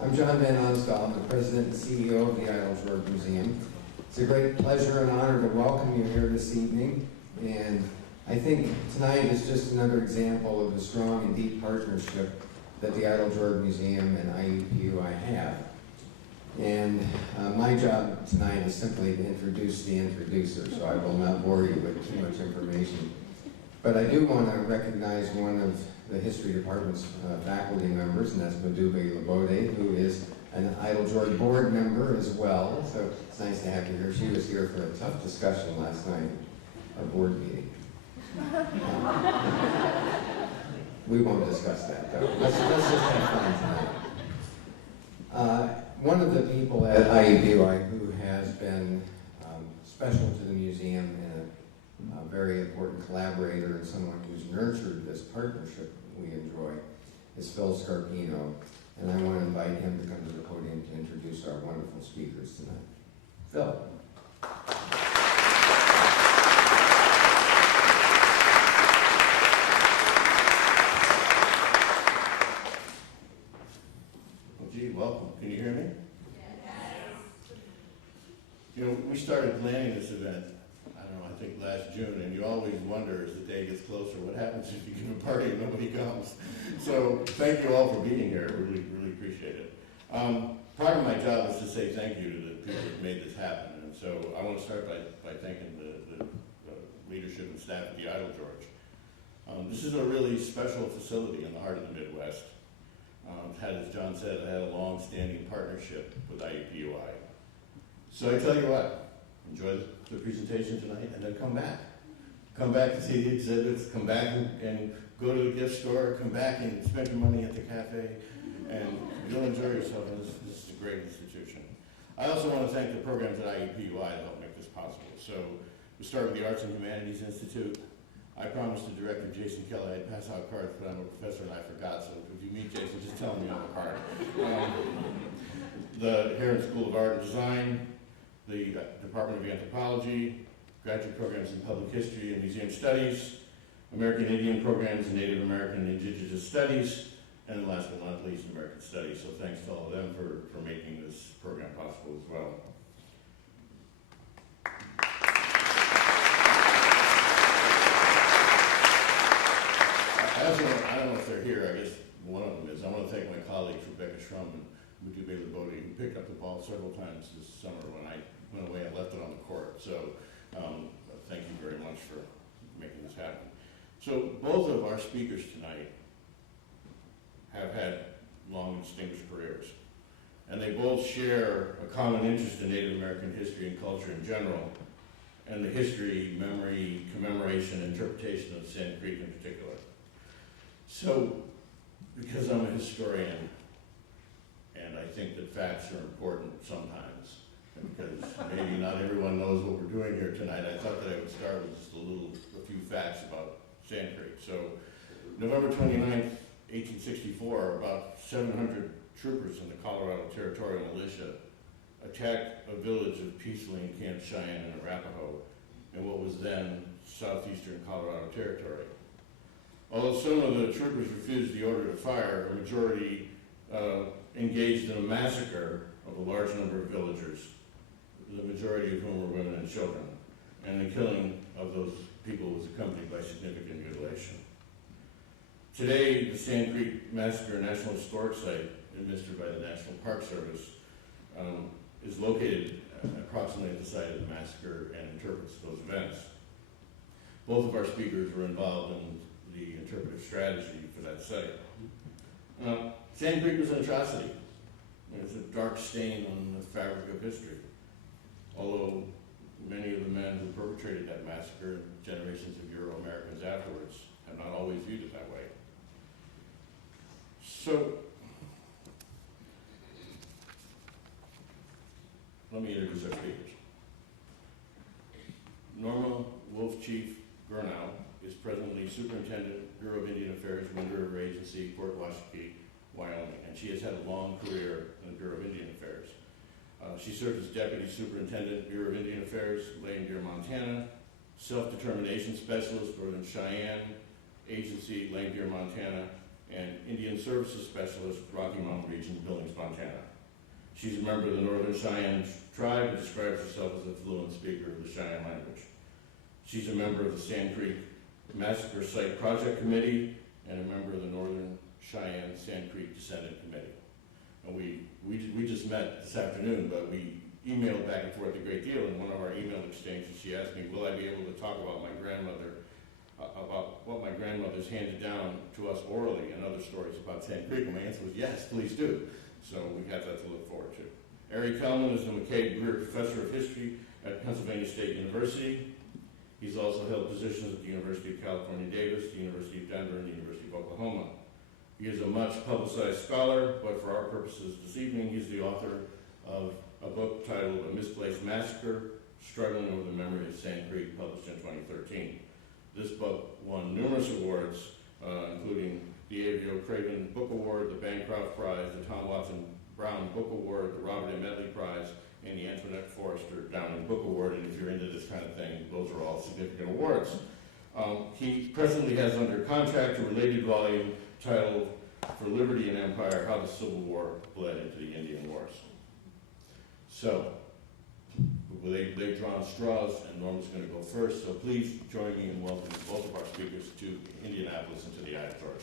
I'm John Van Onsdal. I'm the President and CEO of the Idle George Museum. It's a great pleasure and honor to welcome you here this evening. And I think tonight is just another example of the strong and deep partnership that the Idle George Museum and IUPUI have. And my job tonight is simply to introduce the introducer, so I will not bore you with too much information. But I do want to recognize one of the History Department's faculty members, and that's Madube Labode, who is an Idle George board member as well. So it's nice to have you here. She was here for a tough discussion last night, our board meeting. We won't discuss that, though. Let's just have fun tonight. One of the people at IUPUI who has been special to the museum and a very important collaborator and someone who's nurtured this partnership we enjoy is Phil Scarpino. And I want to invite him to come to the podium to introduce our wonderful speakers tonight. Phil. Welcome. Can you hear me? Yes. You know, we started planning this event, I don't know, I think last June, and you always wonder as the day gets closer, what happens if you give a party and nobody comes? So thank you all for being here. Really, really appreciate it. Part of my job is to say thank you to the people that made this happen. And so I want to start by thanking the leadership and staff at the Idle George. This is a really special facility in the heart of the Midwest. As John said, I had a long-standing partnership with IUPUI. So I tell you what, enjoy the presentation tonight and then come back. Come back to see the exhibits, come back and go to the gift store, come back and spend your money at the cafe, and you'll enjoy yourself, and this is a great institution. I also want to thank the programs at IUPUI to help make this possible. So we start with the Arts and Humanities Institute. I promised to Director Jason Kelly I'd pass out cards, but I'm a professor and I forgot, so if you meet Jason, just tell him you have a card. The Heron School of Art and Design, the Department of Anthropology, graduate programs in Public History and Museum Studies, American Indian programs in Native American and Indigenous Studies, and last but not least, American Studies. So thanks to all of them for making this program possible as well. I don't know if they're here, I guess one of them is. I want to thank my colleagues, Rebecca Schrum and Madube Labode, who picked up the ball several times this summer when I went away and left it on the court. So thank you very much for making this happen. So both of our speakers tonight have had long and distinguished careers. And they both share a common interest in Native American history and culture in general, and the history, memory, commemoration, and interpretation of Sand Creek in particular. So, because I'm a historian, and I think that facts are important sometimes, and because maybe not everyone knows what we're doing here tonight, I thought that I would start with just a few facts about Sand Creek. So, November 29th, 1864, about 700 troopers in the Colorado Territorial Militia attacked a village of peacefully encamped Cheyenne and Arapaho in what was then southeastern Colorado Territory. Although some of the troopers refused the order to fire, a majority engaged in a massacre of a large number of villagers, the majority of whom were women and children. And the killing of those people was accompanied by significant mutilation. Today, the Sand Creek Massacre National Historic Site, administered by the National Park Service, is located approximately at the site of the massacre and interprets those events. Both of our speakers were involved in the interpretive strategy for that site. Sand Creek was an atrocity. It's a dark stain on the fabric of history. Although many of the men who perpetrated that massacre, generations of Euro-Americans afterwards, have not always viewed it that way. So, let me introduce our speakers. Norma Wolf Chief Gurnow is presently Superintendent, Bureau of Indian Affairs, Wind River Agency, Fort Washakie, Wyoming, and she has had a long career in the Bureau of Indian Affairs. She served as Deputy Superintendent, Bureau of Indian Affairs, Lame Deer, Montana, Self-Determination Specialist, Northern Cheyenne Agency, Lame Deer, Montana, and Indian Services Specialist, Rocky Mountain Region, Billings, Montana. She's a member of the Northern Cheyenne tribe and describes herself as a fluent speaker of the Cheyenne language. She's a member of the Sand Creek Massacre Site Project Committee and a member of the Northern Cheyenne Sand Creek Descendant Committee. And we just met this afternoon, but we emailed back and forth a great deal. In one of our email exchanges, she asked me, will I be able to talk about my grandmother, about what my grandmother's handed down to us orally and other stories about Sand Creek? And my answer was, yes, please do. So we have that to look forward to. Kelman is the McCabe Greer Professor of History at Pennsylvania State University. He's also held positions at the University of California, Davis, the University of Denver, and the University of Oklahoma. He is a much publicized scholar, but for our purposes this evening, he's the author of a book titled A Misplaced Massacre, Struggling Over the Memory of Sand Creek, published in 2013. This book won numerous awards, including the A.V.O. Craven Book Award, the Bancroft Prize, the Tom Watson Brown Book Award, the Robert M. Medley Prize, and the Antoinette Forrester Downing Book Award. And if you're into this kind of thing, those are all significant awards. He presently has under contract a related volume titled For Liberty and Empire, How the Civil War Bled into the Indian Wars. So, they've drawn straws, and Norma's going to go first. So please join me in welcoming both of our speakers to Indianapolis and to the Eye of George.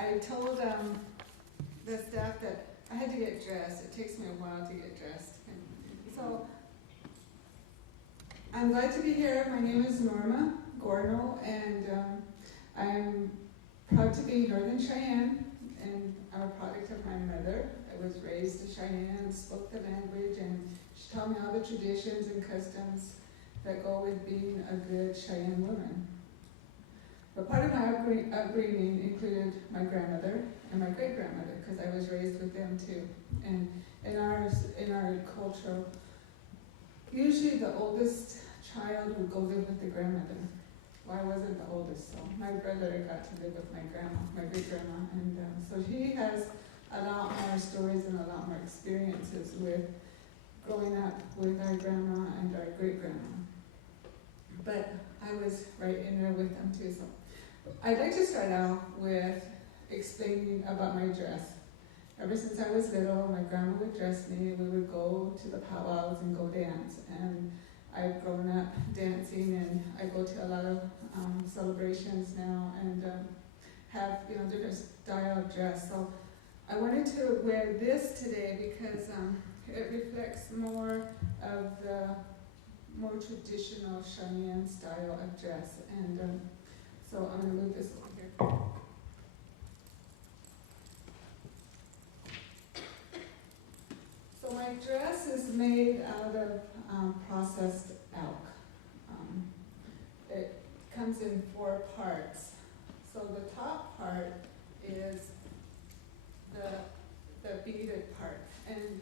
I told the staff that I had to get dressed. It takes me a while to get dressed. So I'm glad to be here. My name is Norma Gorno, and I'm proud to be Northern Cheyenne, and I'm a product of my mother. I was raised a Cheyenne, spoke the language, and she taught me all the traditions and customs that go with being a good Cheyenne woman. But part of my upbringing included my grandmother and my great-grandmother, because I was raised with them too. And in our culture, usually the oldest child would go live with the grandmother. Well, I wasn't the oldest, so my brother got to live with my grandma, my great-grandma, and so he has a lot more stories and a lot more experiences with growing up with our grandma and our great-grandma. But I was right in there with them too, so. I'd like to start out with explaining about my dress. Ever since I was little, my grandma would dress me. We would go to the powwows and go dance. And I've grown up dancing, and I go to a lot of celebrations now and have different style of dress. So I wanted to wear this today because it reflects more of the more traditional Cheyenne style of dress. And so I'm going to move this over here. So my dress is made out of processed elk. It comes in 4 parts. So the top part is the beaded part. And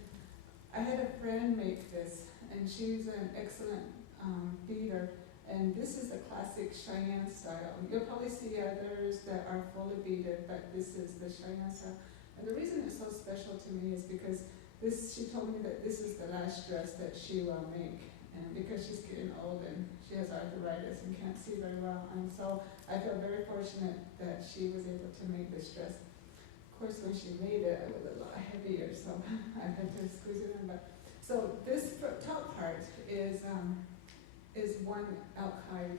I had a friend make this, and she's an excellent beader. And this is the classic Cheyenne style. You'll probably see others that are fully beaded, but this is the Cheyenne style. And the reason it's so special to me is because she told me that this is the last dress that she will make. And because she's getting old and she has arthritis and can't see very well. And so I feel very fortunate that she was able to make this dress. Of course, when she made it, it was a lot heavier, so I had to squeeze it in. But so this top part is one elk hide.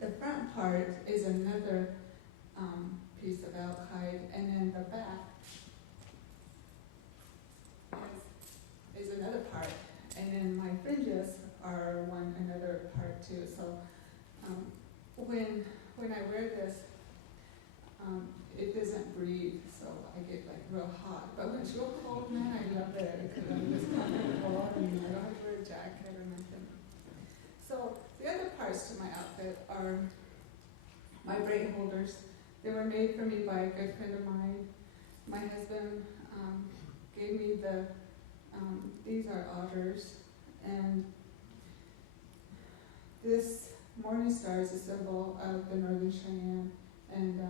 The front part is another piece of elk hide, and then the back is another part. And then my fringes are another part too. So when I wear this, it doesn't breathe, so I get like real hot. But when it's real cold, man, I love it because I'm just comfortable and I don't have to wear a jacket or nothing. So the other parts to my outfit are my braid holders. They were made for me by a good friend of mine. My husband gave me these are otters, and this morning star is a symbol of the Northern Cheyenne, and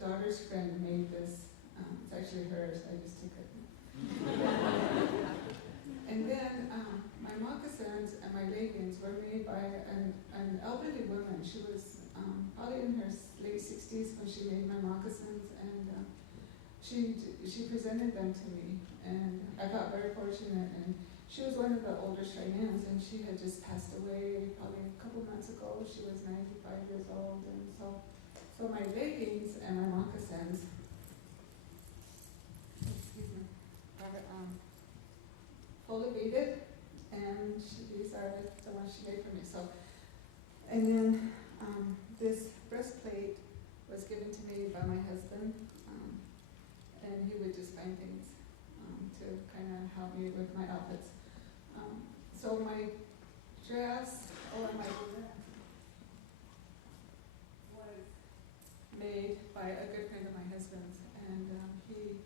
daughter's friend made this. It's actually hers. I just took it. And then my moccasins and my leggings were made by an elderly woman. She was probably in her late 60s when she made my moccasins, and she presented them to me, and I felt very fortunate. And she was one of the older Cheyennes, and she had just passed away probably a couple months ago. She was 95 years old, and so my leggings and my moccasins, excuse me, are fully beaded, and these are the ones she made for me. So, and then this breastplate was given to me by my husband, and he would just find things to kind of help me with my outfits. So my dress, and my dress was made by a good friend of my husband's, and he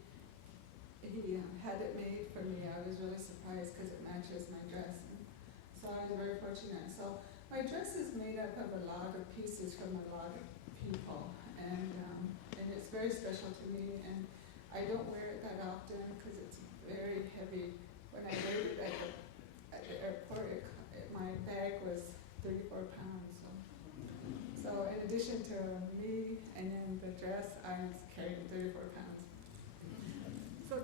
had it made for me. I was really surprised because it matches my dress, and so I was very fortunate. So my dress is made up of a lot of pieces from a lot of people, and it's very special to me, and I don't wear it that often because it's very heavy. When I weighed it at the airport, my bag was 34 pounds. So in addition to me and then the dress, I'm carrying 34 pounds. So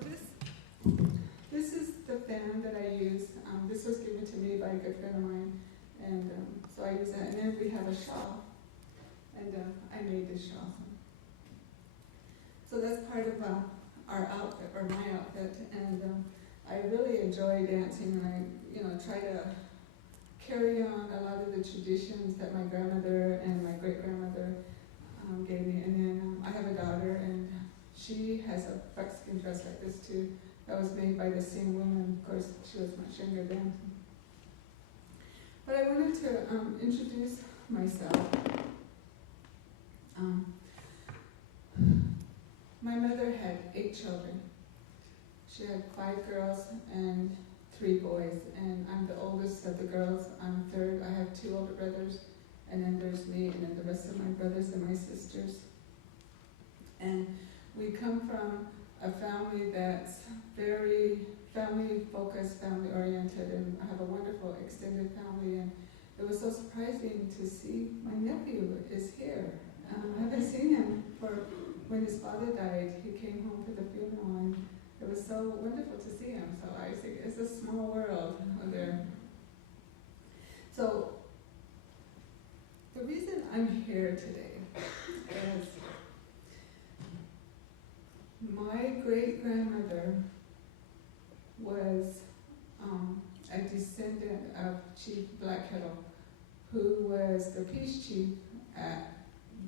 this is the fan that I use. This was given to me by a good friend of mine, and so I use that. And then we have a shawl, and I made this shawl. So that's part of our outfit, or my outfit, and I really enjoy dancing, and I try to carry on a lot of the traditions that my grandmother and my great-grandmother gave me. And then I have a daughter, and she has a buckskin dress like this too, that was made by the same woman. Of course, she was much younger then. But I wanted to introduce myself. My mother had 8 children. She had 5 girls and 3 boys, and I'm the oldest of the girls. I'm third. I have 2 older brothers, and then there's me, and then the rest of my brothers and my sisters. And we come from a family that's very family-focused, family-oriented, and I have a wonderful extended family, and it was so surprising to see my nephew is here. I haven't seen him when his father died. He came home for the funeral, and it was so wonderful to see him. So I think it's a small world there. So the reason I'm here today is my great-grandmother was a descendant of Chief Black Kettle, who was the peace chief at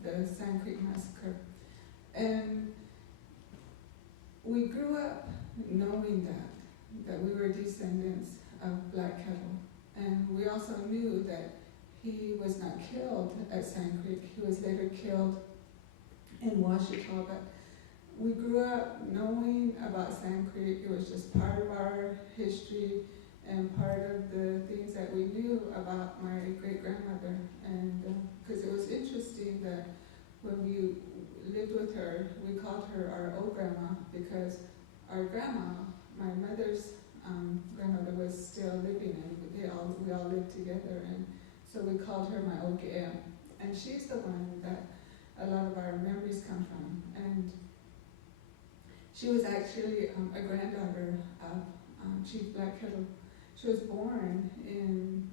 the Sand Creek Massacre. And we grew up knowing that we were descendants of Black Kettle. And we also knew that he was not killed at Sand Creek. He was later killed in Washita. But we grew up knowing about Sand Creek. It was just part of our history and part of the things that we knew about my great-grandmother. And because it was interesting that when we lived with her, we called her our old grandma, because our grandma, my mother's grandmother, was still living, and we all lived together, and so we called her my old gal. And she's the one that a lot of our memories come from. And she was actually a granddaughter of Chief Black Kettle. She was born in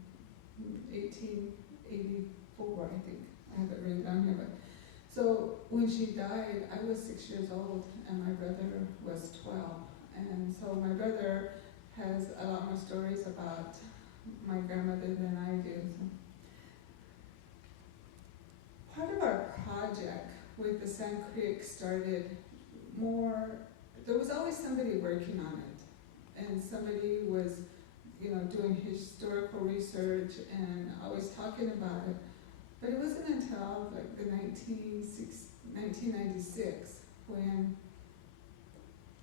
1884, I think. I have it written down here. But so when she died, I was 6 years old, and my brother was 12. And so my brother has a lot more stories about my grandmother than I do. So part of our project with the Sand Creek started more. There was always somebody working on it, and somebody was, doing historical research and always talking about it. But it wasn't until like the 1996 when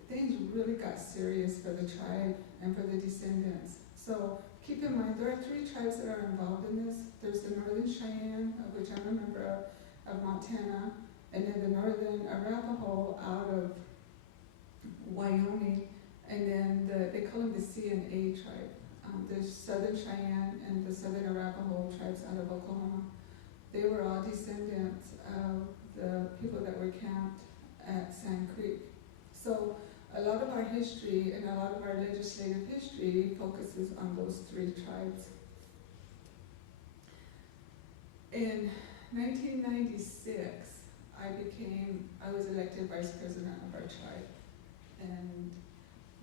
things really got serious for the tribe and for the descendants. So keep in mind, there are 3 tribes that are involved in this. There's the Northern Cheyenne, of which I'm a member of Montana. and then the northern Arapaho out of Wyoming, and then they call them the C and A tribe. The Southern Cheyenne and the Southern Arapaho tribes out of Oklahoma. They were all descendants of the people that were camped at Sand Creek. So a lot of our history and a lot of our legislative history focuses on those three tribes. In 1996, I was elected vice president of our tribe, and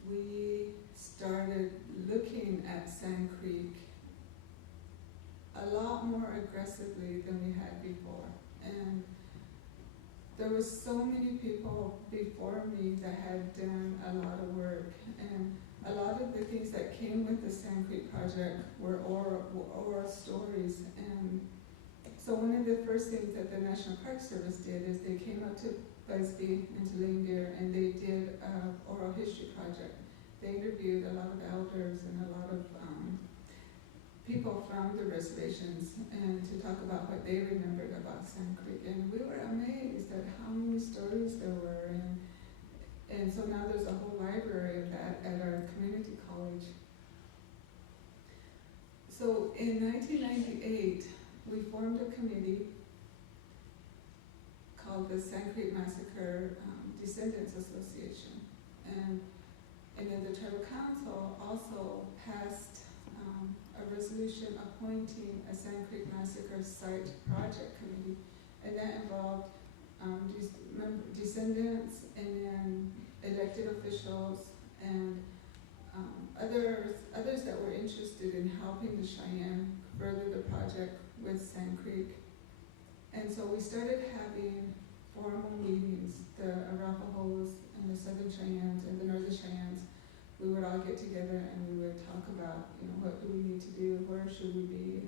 we started looking at Sand Creek a lot more aggressively than we had before. And there was so many people before me that had done a lot of work, and a lot of the things that came with the Sand Creek project were oral stories. And so one of the first things that the National Park Service did is they came up to Busby and to Lane and they did an oral history project. They interviewed a lot of elders and a lot of people from the reservations and to talk about what they remembered about Sand Creek. And we were amazed at how many stories there were. And so now there's a whole library of that at our community college. So in 1998, we formed a committee called the Sand Creek Massacre Descendants Association. And then the Tribal Council also passed a resolution appointing a Sand Creek Massacre Site Project Committee. And that involved descendants and then elected officials and others that were interested in helping the Cheyenne further the project with Sand Creek. And so we started having formal meetings, the Arapahoes and the Southern Cheyennes and the Northern Cheyennes. We would all get together and we would talk about, what do we need to do, where should we be,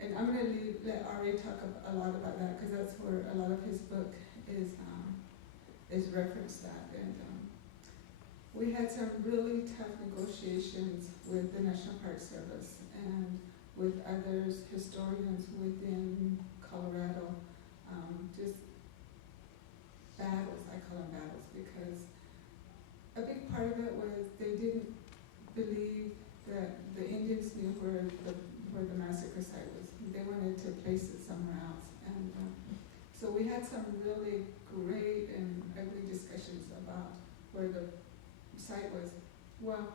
and I'm going to let Ari talk a lot about that because that's where a lot of his book is referenced at. And we had some really tough negotiations with the National Park Service and with others, historians within Colorado, just battles, I call them battles, because a big part of it was they didn't believe that the Indians knew where the massacre site was. They wanted to place it somewhere else. And so we had some really great and ugly discussions about where the site was. Well,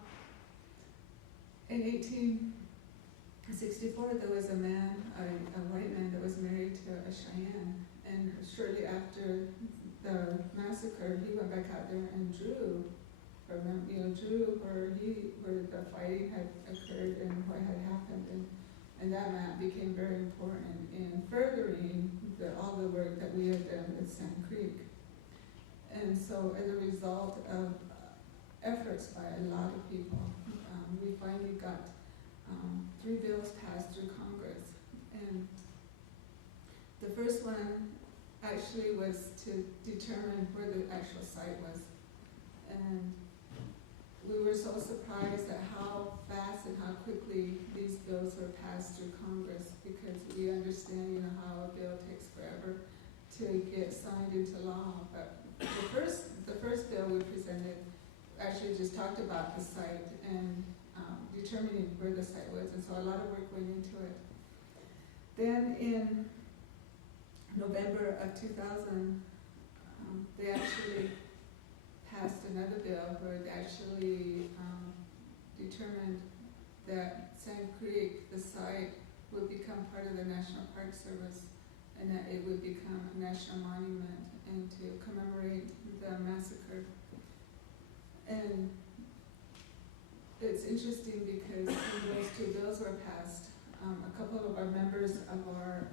in 1864, there was a man, a white man that was married to a Cheyenne. And shortly after the massacre, he went back out there and drew where the fighting had occurred and what had happened, and that map became very important in furthering all the work that we had done with Sand Creek. And so as a result of efforts by a lot of people, we finally got 3 bills passed through Congress. And the first one actually was to determine where the actual site was. And we were so surprised at how fast and how quickly these bills were passed through Congress, because we understand, how a bill takes forever to get signed into law. But the first bill we presented actually just talked about the site and determining where the site was, and so a lot of work went into it. Then in November of 2000, they actually passed another bill where it actually determined that Sand Creek, the site, would become part of the National Park Service and that it would become a national monument and to commemorate the massacre. And it's interesting because when those 2 bills were passed, a couple of our members of our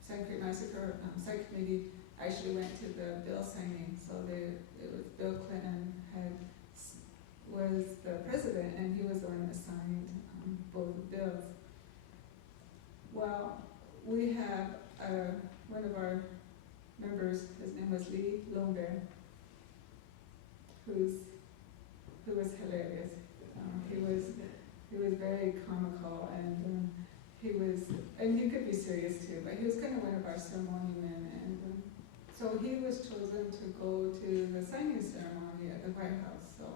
Sand Creek Massacre Site Committee actually went to the bill signing. So it was Bill Clinton was the president, and he was the one that signed both bills. Well, we have one of our members, his name was Lee Lombear, who was hilarious. He was very comical, and he could be serious too, but he was kind of one of our ceremony men. And So he was chosen to go to the signing ceremony at the White House. So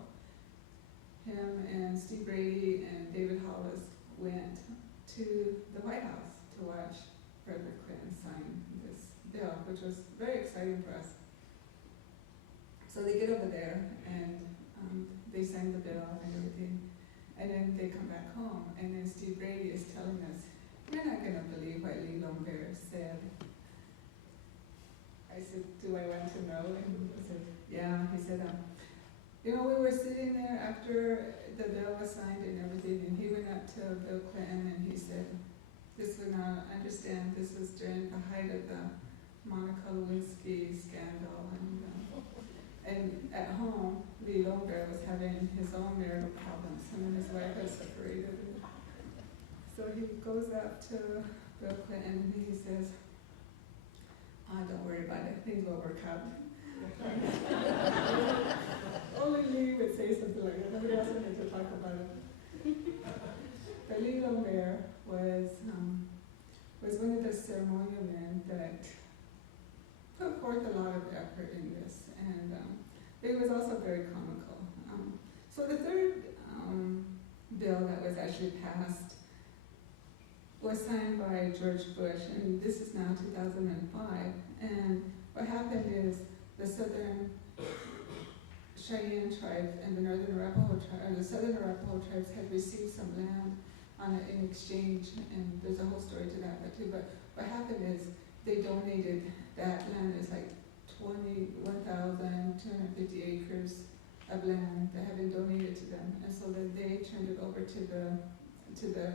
him and Steve Brady and David Hollis went to the White House to watch President Clinton sign this bill, which was very exciting for us. So they get over there and they sign the bill and everything. And then they come back home, and then Steve Brady is telling us, "You're not going to believe what Lee Lomberg said." I said, "Do I want to know?" And he said, "Yeah." He said, "You know, we were sitting there after the bill was signed and everything, and he went up to Bill Clinton and he said, this would not understand, this was during the height of the Monica Lewinsky scandal, and at home, Lee Lomberg was having his own marital problems. Him and his wife had separated. So he goes up to Bill Clinton and he says, "Don't worry about it, things will work out." Only Lee would say something like that. Nobody else wanted to talk about it. But Lee Lomberg was one of the ceremonial men that put forth a lot of effort in this, and it was also very comical. So the third bill that was actually passed was signed by George Bush, and this is now 2005. And what happened is the Southern Cheyenne tribes and the Northern Arapaho the Southern Arapaho tribes had received some land in exchange, and there's a whole story to that too. But what happened is they donated that land. It's like 21,250 acres of land that had been donated to them, and so then they turned it over to the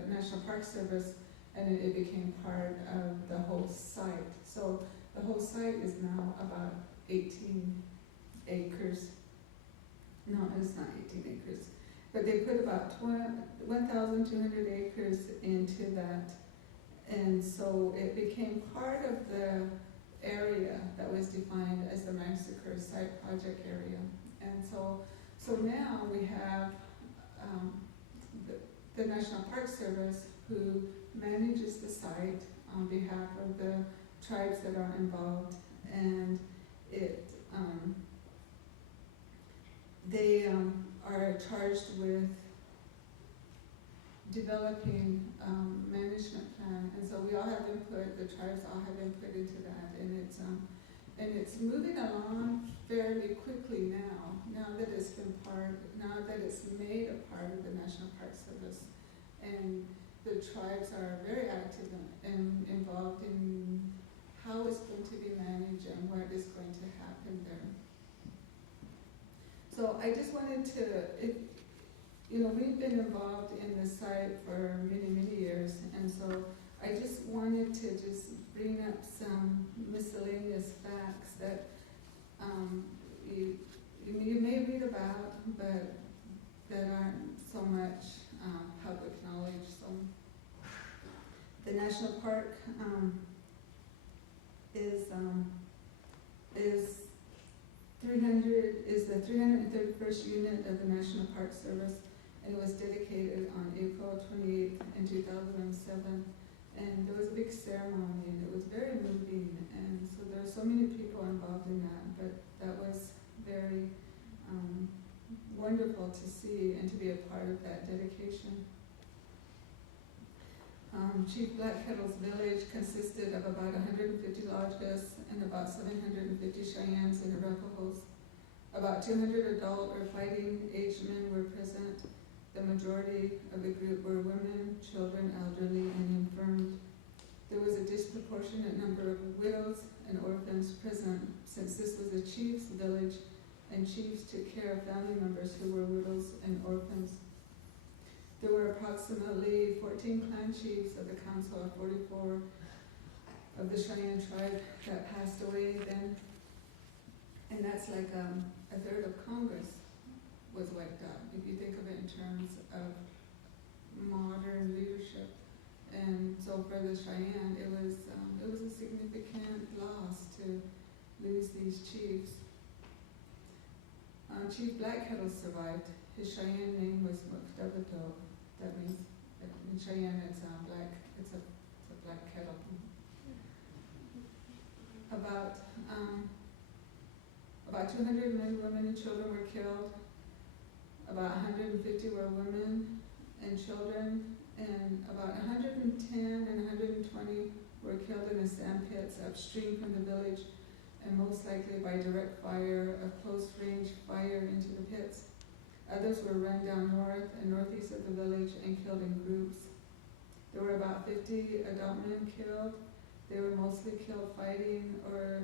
National Park Service, and it became part of the whole site. So the whole site is now about 18 acres. No, it's not 18 acres, but they put about 1,200 acres into that, and so it became part of the area that was defined as the Massacre Site Project area. And so now we have the National Park Service who manages the site on behalf of the tribes that are involved, and they are charged with developing management plan, and so we all have input. The tribes all have input into that, and it's moving along fairly quickly now. Now that it's made a part of the National Park Service, and the tribes are very active and involved in how it's going to be managed and what is going to happen there. So I just wanted to, we've been involved in the site for many, many years, and so I just wanted to just bring up some miscellaneous facts that you may read about, but that aren't so much public knowledge. So the national park is the 331st unit of the National Park Service, and it was dedicated on April 28th in 2007. And there was a big ceremony, and it was very moving, and so there are so many people involved in that, but that was very wonderful to see and to be a part of that dedication. Chief Black Kettle's village consisted of about 150 lodges and about 750 Cheyennes and Arapahoes. About 200 adult or fighting age men were present. The majority of the group were women, children, elderly, and infirmed. There was a disproportionate number of widows and orphans present, since this was a chief's village and chiefs took care of family members who were widows and orphans. There were approximately 14 clan chiefs of the Council of 44 of the Cheyenne tribe that passed away then, and that's like a third of Congress was wiped out, if you think of it in terms of modern leadership. And so for the Cheyenne, it was a significant loss to lose these chiefs. Chief Black Kettle survived. His Cheyenne name was Mukdabato. That means, in Cheyenne, it's a black kettle. About about 200 men, women, and children were killed. About 150 were women and children, and about 110 and 120 were killed in the sand pits upstream from the village, and most likely by direct fire of close-range fire into the pits. Others were run down north and northeast of the village and killed in groups. There were about 50 adult men killed. They were mostly killed fighting or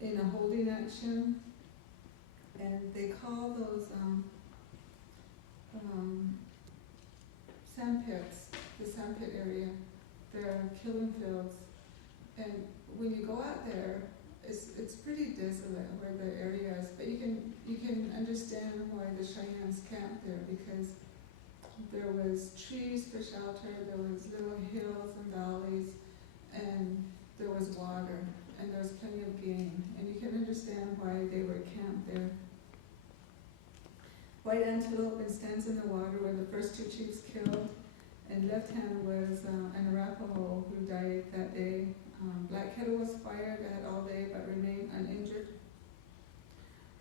in a holding action. And they call those sand pits, the sand pit area, they're killing fields. And when you go out there, it's pretty desolate where the area is, but you can understand why the Cheyennes camped there, because there was trees for shelter, there was little hills and valleys, and there was water, and there was plenty of game, and you can understand why they were camped there. White antelope and stands in the water were the first two chiefs killed, and left hand was an Arapaho who died that day. Black kettle was fired at all day but remained uninjured.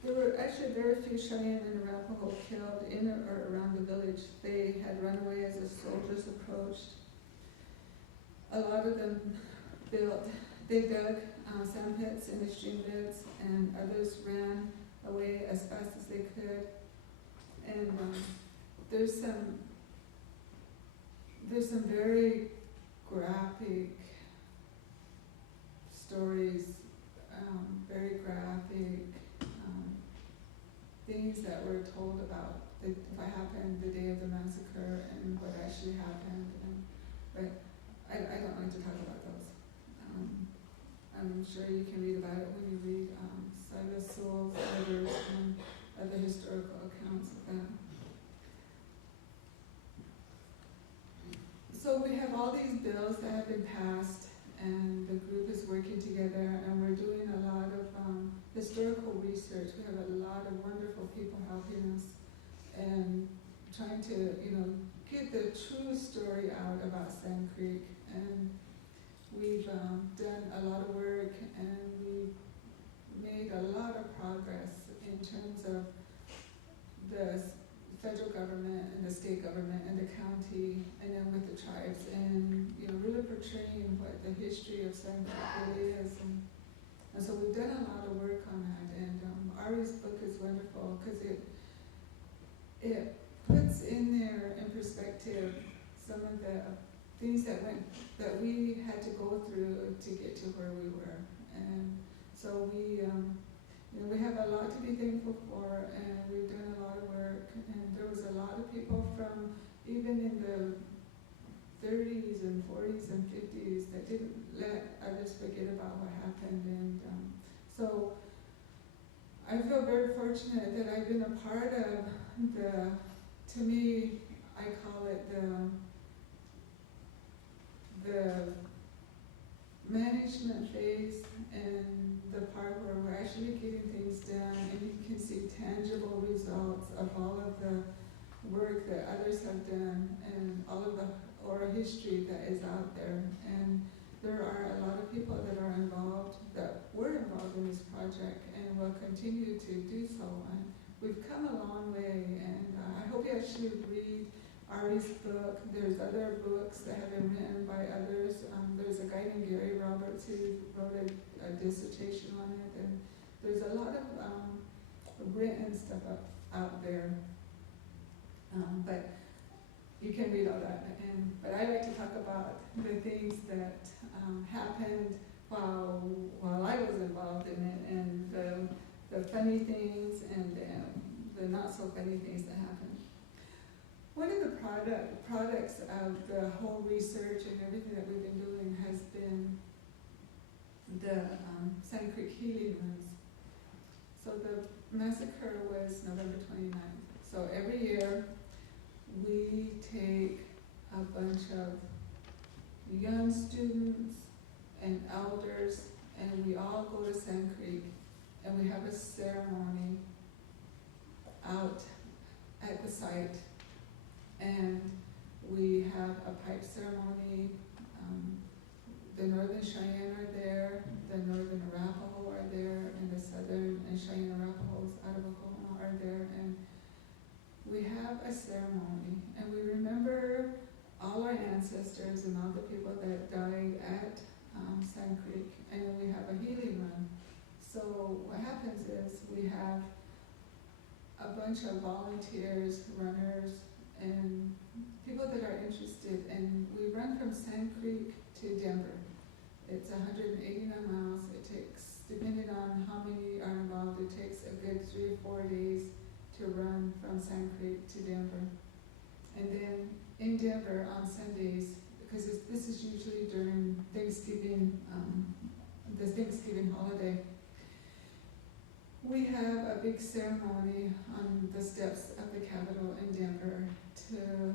There were actually very few Cheyenne and Arapaho killed in or around the village. They had run away as the soldiers approached. A lot of them they dug sand pits in the stream beds, and others ran away as fast as they could. And there's some very graphic stories, very graphic things that were told about what happened the day of the massacre and what actually happened. But I don't like to talk about those. I'm sure you can read about it when you read Silas Sewell's letters and other historical accounts of that. So we have all these bills that have been passed, and the group is working together, and we're doing a lot of historical research. We have a lot of wonderful people helping us and trying to, get the true story out about Sand Creek. And we've done a lot of work, and we've made a lot of progress in terms of the federal government and the state government and the county, and then with the tribes, and really portraying what the history of Sand Creek really is. And so we've done a lot of work on that, and Ari's book is wonderful because it puts in there in perspective some of the things that we had to go through to get to where we were. And so we have a lot to be thankful for, and we've done a lot of work, and there was a lot of people from even in the 30s and 40s and 50s that didn't let others forget about what happened. And so I feel very fortunate that I've been a part of to me, I call it the management phase, and the part where we're actually getting things done, and you can see tangible results of all of the work that others have done and all of the oral history that is out there. And there are a lot of people that are involved, that were involved in this project, and will continue to do so. And we've come a long way, and I hope you actually read Ari's book. There's other books that have been written by others. There's a guy named Gary Roberts who wrote a dissertation on it, and there's a lot of written stuff out there. But you can read all that. But I like to talk about the things that happened while I was involved in it, and the funny things and the not so funny things that happened. One of the products of the whole research and everything that we've been doing has been the Sand Creek Healing Rooms. So the massacre was November 29th. So every year we take a bunch of young students and elders, and we all go to Sand Creek, and we have a ceremony out at the site. And we have a pipe ceremony. The Northern Cheyenne are there, the Northern Arapaho are there, and the Southern Creek, and then we have a healing run. So what happens is we have a bunch of volunteers, runners, and people that are interested, and we run from Sand Creek to Denver. It's 189 miles. It takes, depending on how many are involved, it takes a good 3 or 4 days to run from Sand Creek to Denver. And then in Denver on Sundays, because this is usually during Thanksgiving, the Thanksgiving holiday, we have a big ceremony on the steps of the Capitol in Denver to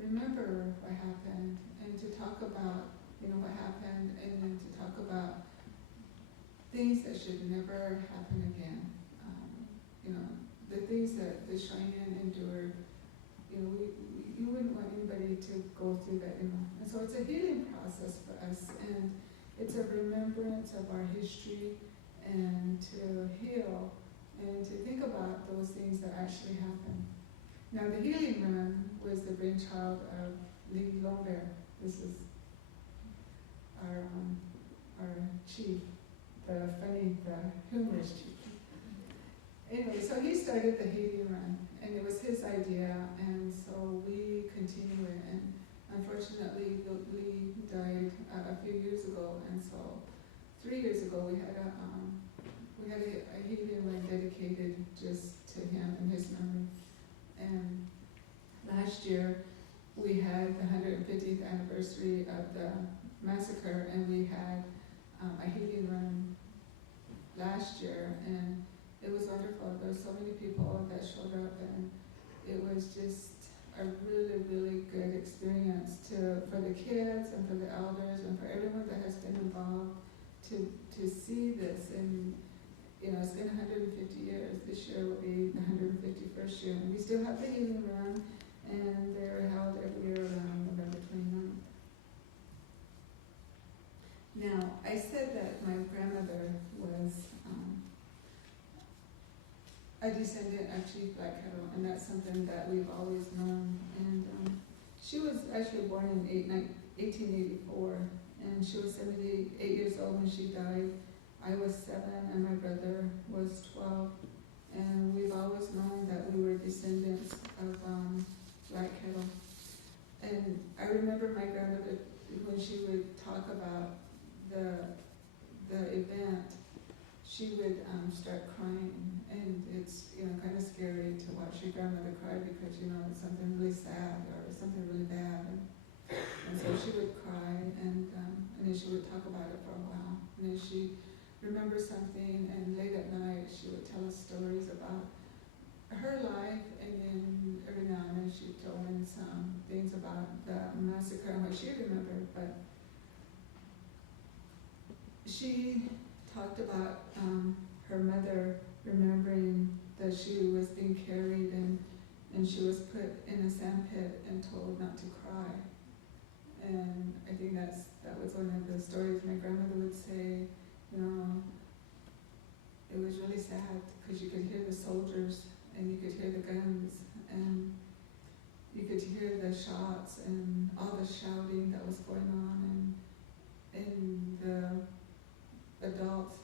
remember what happened and to talk about, what happened, and then to talk about things that should never happen again. The things that the Cheyenne endured, you wouldn't want anybody to go through that, And so it's a healing process for us, and it's a remembrance of our history, and to heal and to think about those things that actually happened. Now, the healing run was the brainchild of Lee Lombear. This is our chief, the humorous chief. Anyway, so he started the healing run, and it was his idea, and so we continue it. And unfortunately, Lee died a few years ago, and so 3 years ago we had a healing run dedicated just to him and his memory. And last year we had the 150th anniversary of the massacre, and we had a healing run last year, and it was wonderful. There were so many people that showed up, and it was just a really, really good experience for the kids and for the elders and for everyone that has been involved to see this. And it's been 150 years. This year will be the 151st year, and we still have the healing run, and they're held every year around November 29th. Now, I said that my grandmother was a descendant of Chief Black Kettle, and that's something that we've always known. And she was actually born in 1884, and she was 78 years old when she died. I was 7, and my brother was 12, and we've always known that we were descendants of Black Kettle. And I remember my grandmother, when she would talk about the event, she would start crying, and it's kind of scary to watch your grandmother cry because it's something really sad or something really bad, and so she would cry, and then she would talk about it for a while, and then she remember something, and late at night she would tell us stories about her life, and then every now and then she'd throw in some things about the massacre and what she remembered. But she talked about her mother remembering that she was being carried, and she was put in a sand pit and told not to cry. And I think that was one of the stories my grandmother would say. It was really sad because you could hear the soldiers, and you could hear the guns, and you could hear the shots and all the shouting that was going on, and the adults,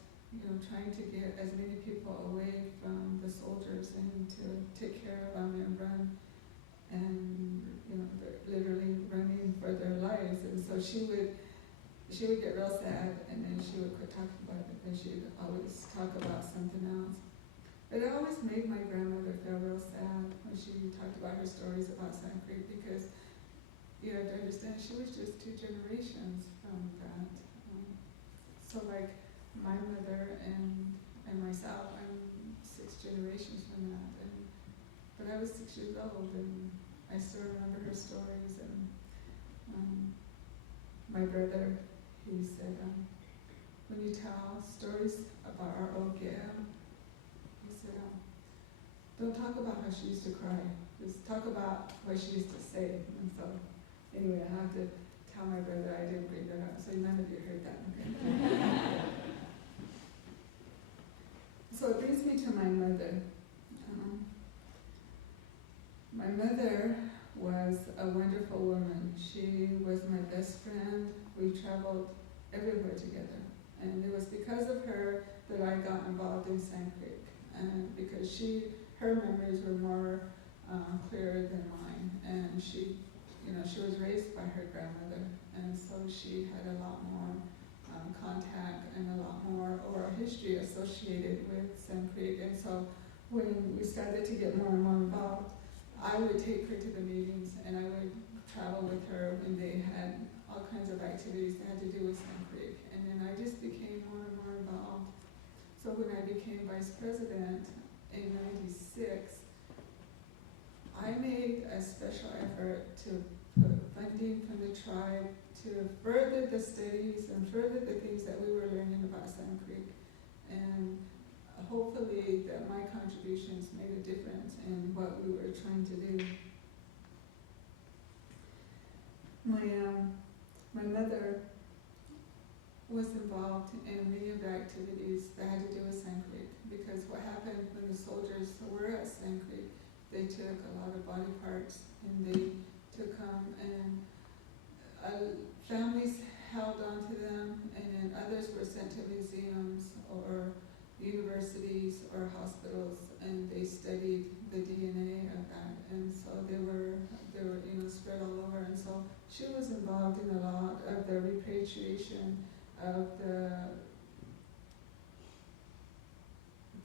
trying to get as many people away from the soldiers and to take care of them and run, and they're literally running for their lives. And so she would get real sad, and then she would quit talking about it, and she'd always talk about something else. But it always made my grandmother feel real sad when she talked about her stories about Sand Creek, because you have to understand, she was just 2 generations from that. So like my mother and myself, I'm 6 generations from that. But I was 6 years old, and I still remember her stories. And my brother, he said, when you tell stories about our old gal, he said, don't talk about how she used to cry. Just talk about what she used to say. And so, anyway, I have to tell my brother I didn't bring that up, so none of you heard that. Okay? So it brings me to my mother. My mother was a wonderful woman. She was my best friend. We traveled everywhere together. involved in Sand Creek, and because her memories were more clearer than mine, and she was raised by her grandmother, and so she had a lot more contact and a lot more oral history associated with Sand Creek. And so when we started to get more and more involved, I would take her to the meetings, and I would travel with her when they had all kinds of activities that had to do with Sand Creek. And then I just became more and more involved. So when I became vice president in '96, I made a special effort to put funding from the tribe to further the studies and further the things that we were learning about Sand Creek. And hopefully that my contributions made a difference in what we were trying to do. My mother was involved in many of the activities that had to do with Sand Creek, because what happened when the soldiers were at Sand Creek, they took a lot of body parts and they took them, and families held on to them, and then others were sent to museums or universities or hospitals, and they studied the DNA of that, and so they were spread all over. And so she was involved in a lot of the repatriation of the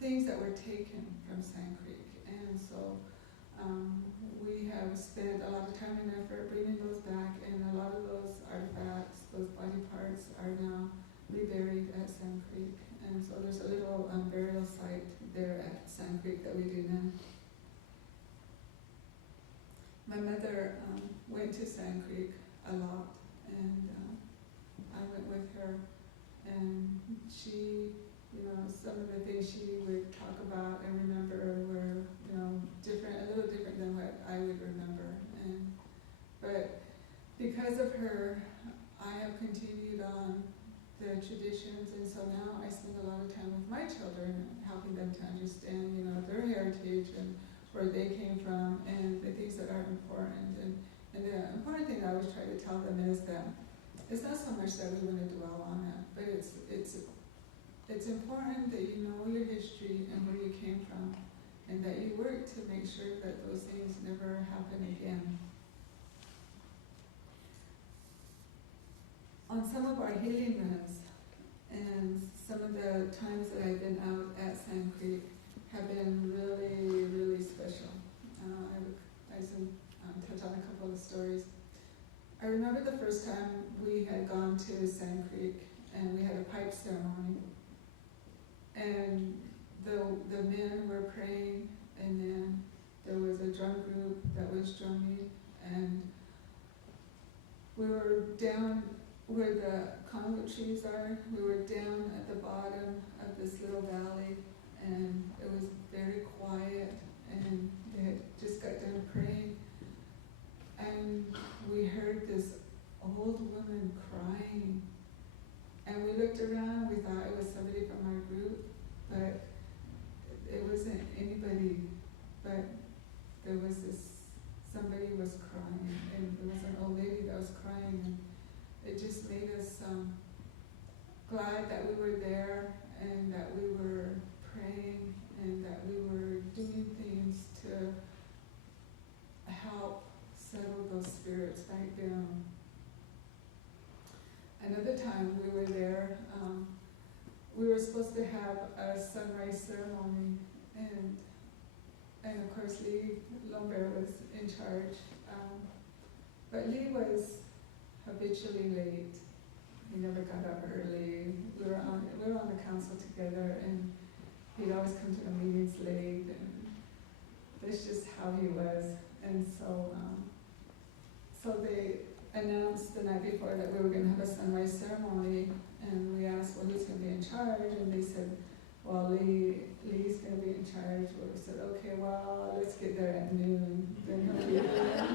things that were taken from Sand Creek. And so we have spent a lot of time and effort bringing those back, and a lot of those artifacts, those body parts, are now reburied at Sand Creek. And so there's a little burial site there at Sand Creek that we do now. My mother went to Sand Creek a lot, and I went with her, and she, some of the things she would talk about and remember were, different, a little different than what I would remember. But because of her, I have continued on the traditions, and so now I spend a lot of time with my children, helping them to understand, their heritage and where they came from, and the things that are important. And the important thing I always try to tell them is that it's not so much that we want to dwell on it, but it's important that you know your history and where you came from, and that you work to make sure that those things never happen again. On some of our healing runs, and some of the times that I've been out at Sand Creek have been really, really special. I touch on a couple of stories. I remember the first time we had gone to Sand Creek, and we had a pipe ceremony, and the men were praying, and then there was a drum group that was drumming, and we were down where the congo trees are. We were down at the bottom of this little valley, and it was very quiet, and they had just got done praying, and we heard this old woman crying, and we looked around. We thought it was somebody from our group, but it wasn't anybody. But there was somebody was crying, and there was an old lady that was crying, and it just made us glad that we were there, and that we were praying, and that we were doing things to help settle those spirits back down. Another time we were there, we were supposed to have a sunrise ceremony, and of course Lee Lombert was in charge, but Lee was habitually late. He never got up early. We were on the council together, and he'd always come to the meetings late, and that's just how he was. And so they announced the night before that we were going to have a sunrise ceremony, and we asked, well, who's going to be in charge? And they said, well, Lee's going to be in charge. We said, okay, well, let's get there at noon. Then he'll be there.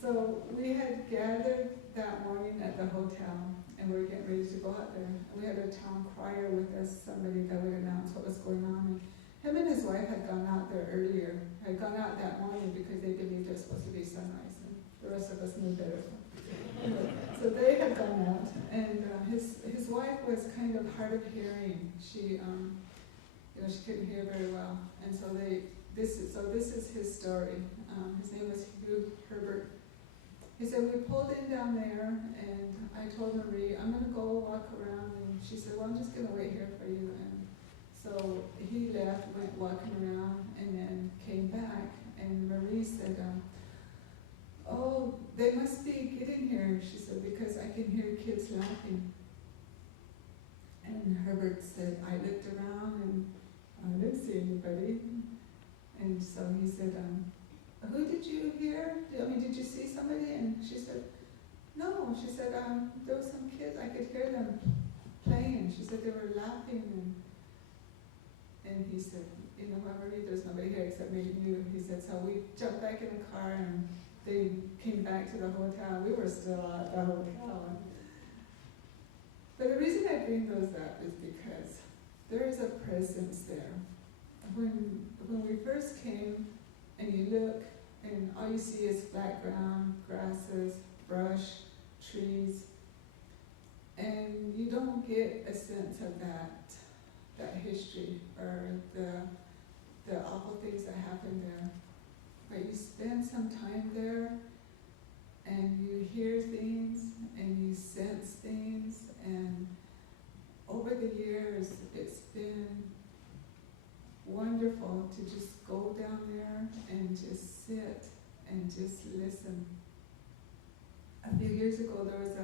So we had gathered that morning at the hotel, and we were getting ready to go out there. And we had a town crier with us, somebody that would announce what was going on. And him and his wife had gone out there earlier, had gone out that morning because they believed it was supposed to be sunrise, and the rest of us knew better. So they had gone out, and his wife was kind of hard of hearing. She, she couldn't hear very well, and so this is his story. His name was Hugh Herbert. He said, we pulled in down there, and I told Marie, I'm gonna go walk around, and she said, well, I'm just gonna wait here for you. And so he left, went walking around, and then came back, and Marie said, oh, they must be getting here, she said, because I can hear kids laughing. And Herbert said, I looked around, and I didn't see anybody. And so he said, who did you hear? Did you see somebody? And she said, no. She said, there were some kids, I could hear them playing. She said they were laughing. And he said, Marie, there's nobody here except me and you. He said, so we jumped back in the car and they came back to the hotel. We were still at the hotel. But the reason I bring those up is because there is a presence there. When we first came and you look and all you see is flat ground, grasses, brush, trees, and you don't get a sense of that history or the awful things that happened there. But you spend some time there and you hear things and you sense things, and over the years it's been wonderful to just go down there and just sit and just listen. A few years ago there was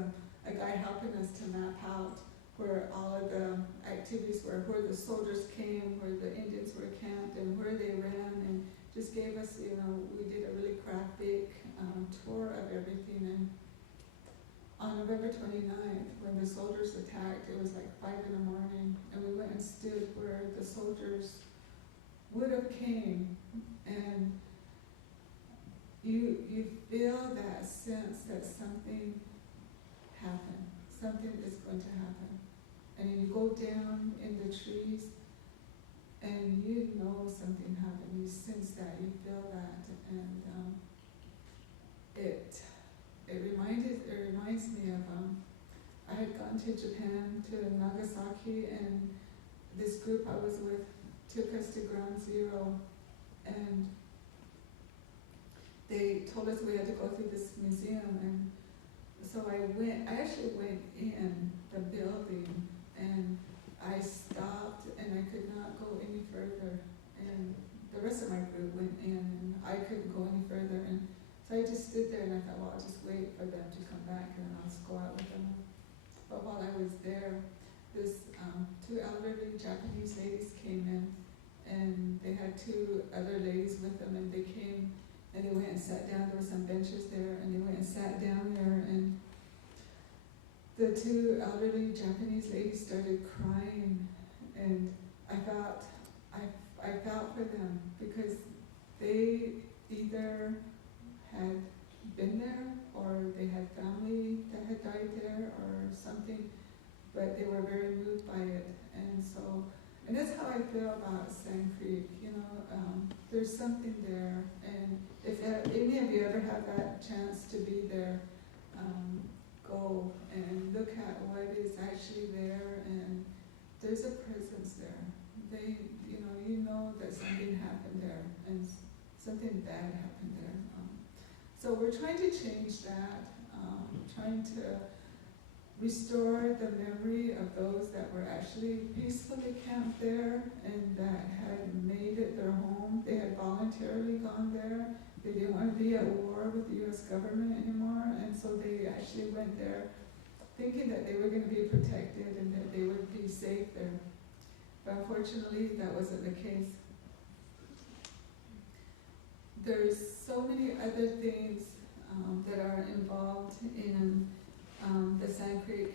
a guy helping us to map out where all of the activities were, where the soldiers came, where the Indians were camped, and where they ran, and just gave us, we did a really graphic tour of everything. And on November 29th, when the soldiers attacked, it was like 5 in the morning, and we went and stood where the soldiers would have came, and you feel that sense that something happened, something is going to happen. And you go down in the trees, and you know something happened. You sense that, you feel that, and it reminds me of I had gone to Japan, to Nagasaki, and this group I was with took us to Ground Zero, and they told us we had to go through this museum, and so I actually went in the building, and I stopped, and I could not go any further, and the rest of my group went in, and I couldn't go any further, and so I just stood there, and I thought, well, I'll just wait for them to come back, and then I'll just go out with them. But while I was there, this 2 elderly Japanese ladies came in, and they had 2 other ladies with them, and they came, and they went and sat down. There were some benches there, and they went and sat down there, and the 2 elderly Japanese ladies started crying, and I felt for them, because they either had been there, or they had family that had died there, or something, but they were very moved by it, and that's how I feel about Sand Creek. There's something there, and if any of you ever have that chance to be there, go and look at what is actually there, and there's a presence there. You know that something happened there, and something bad happened there. So we're trying to change that, trying to restore the memory of those that were actually peacefully camped there and that had made it their home. They had voluntarily gone there. They didn't want to be at war with the U.S. government anymore, and so they actually went there thinking that they were going to be protected and that they would be safe there. But unfortunately, that wasn't the case. There's so many other things that are involved in the Sand Creek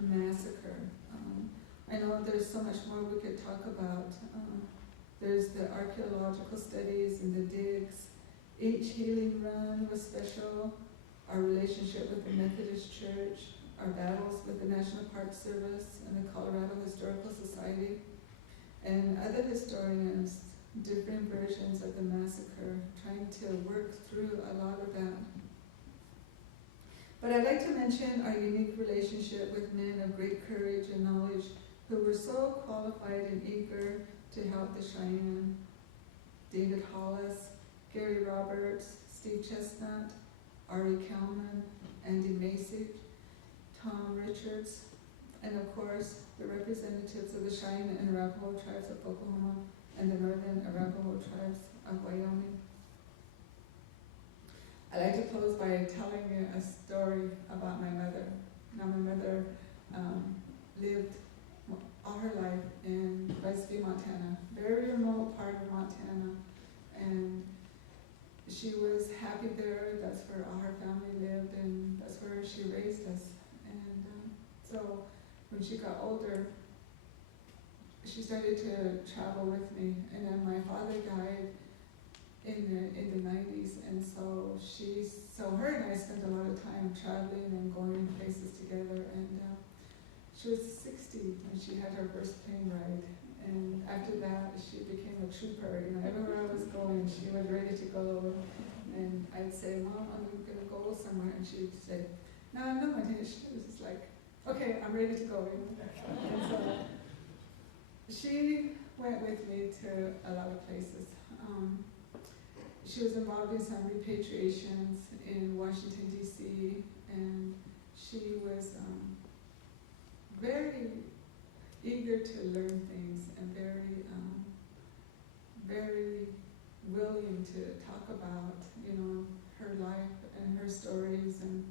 massacre. I know there's so much more we could talk about. There's the archaeological studies and the digs. Each healing run was special. Our relationship with the Methodist Church, our battles with the National Park Service and the Colorado Historical Society, and other historians, different versions of the massacre, trying to work through a lot of that. But I'd like to mention our unique relationship with men of great courage and knowledge who were so qualified and eager to help the Cheyenne. David Hollis, Gary Roberts, Steve Chestnut, Ari Kelman, Andy Macy, Tom Richards, and of course the representatives of the Cheyenne and Arapaho tribes of Oklahoma and the Northern Arapaho tribes of Wyoming. I'd like to close by telling you a story about my mother. Now my mother lived all her life in Bisbee, Montana, very remote part of Montana, and she was happy there. That's where all her family lived, and that's where she raised us. And so when she got older, she started to travel with me, and then my father died in the 90s, and so her and I spent a lot of time traveling and going places together, and she was 60 when she had her first plane ride, and after that she became a trooper. You know, everywhere I was going, she was ready to go, and I'd say, Mom, I'm gonna go somewhere, and she'd say, No, Montana. She was just like, okay, I'm ready to go. You know? And so she went with me to a lot of places. She was involved in some repatriations in Washington, D.C., and she was very eager to learn things and very willing to talk about, you know, her life and her stories. And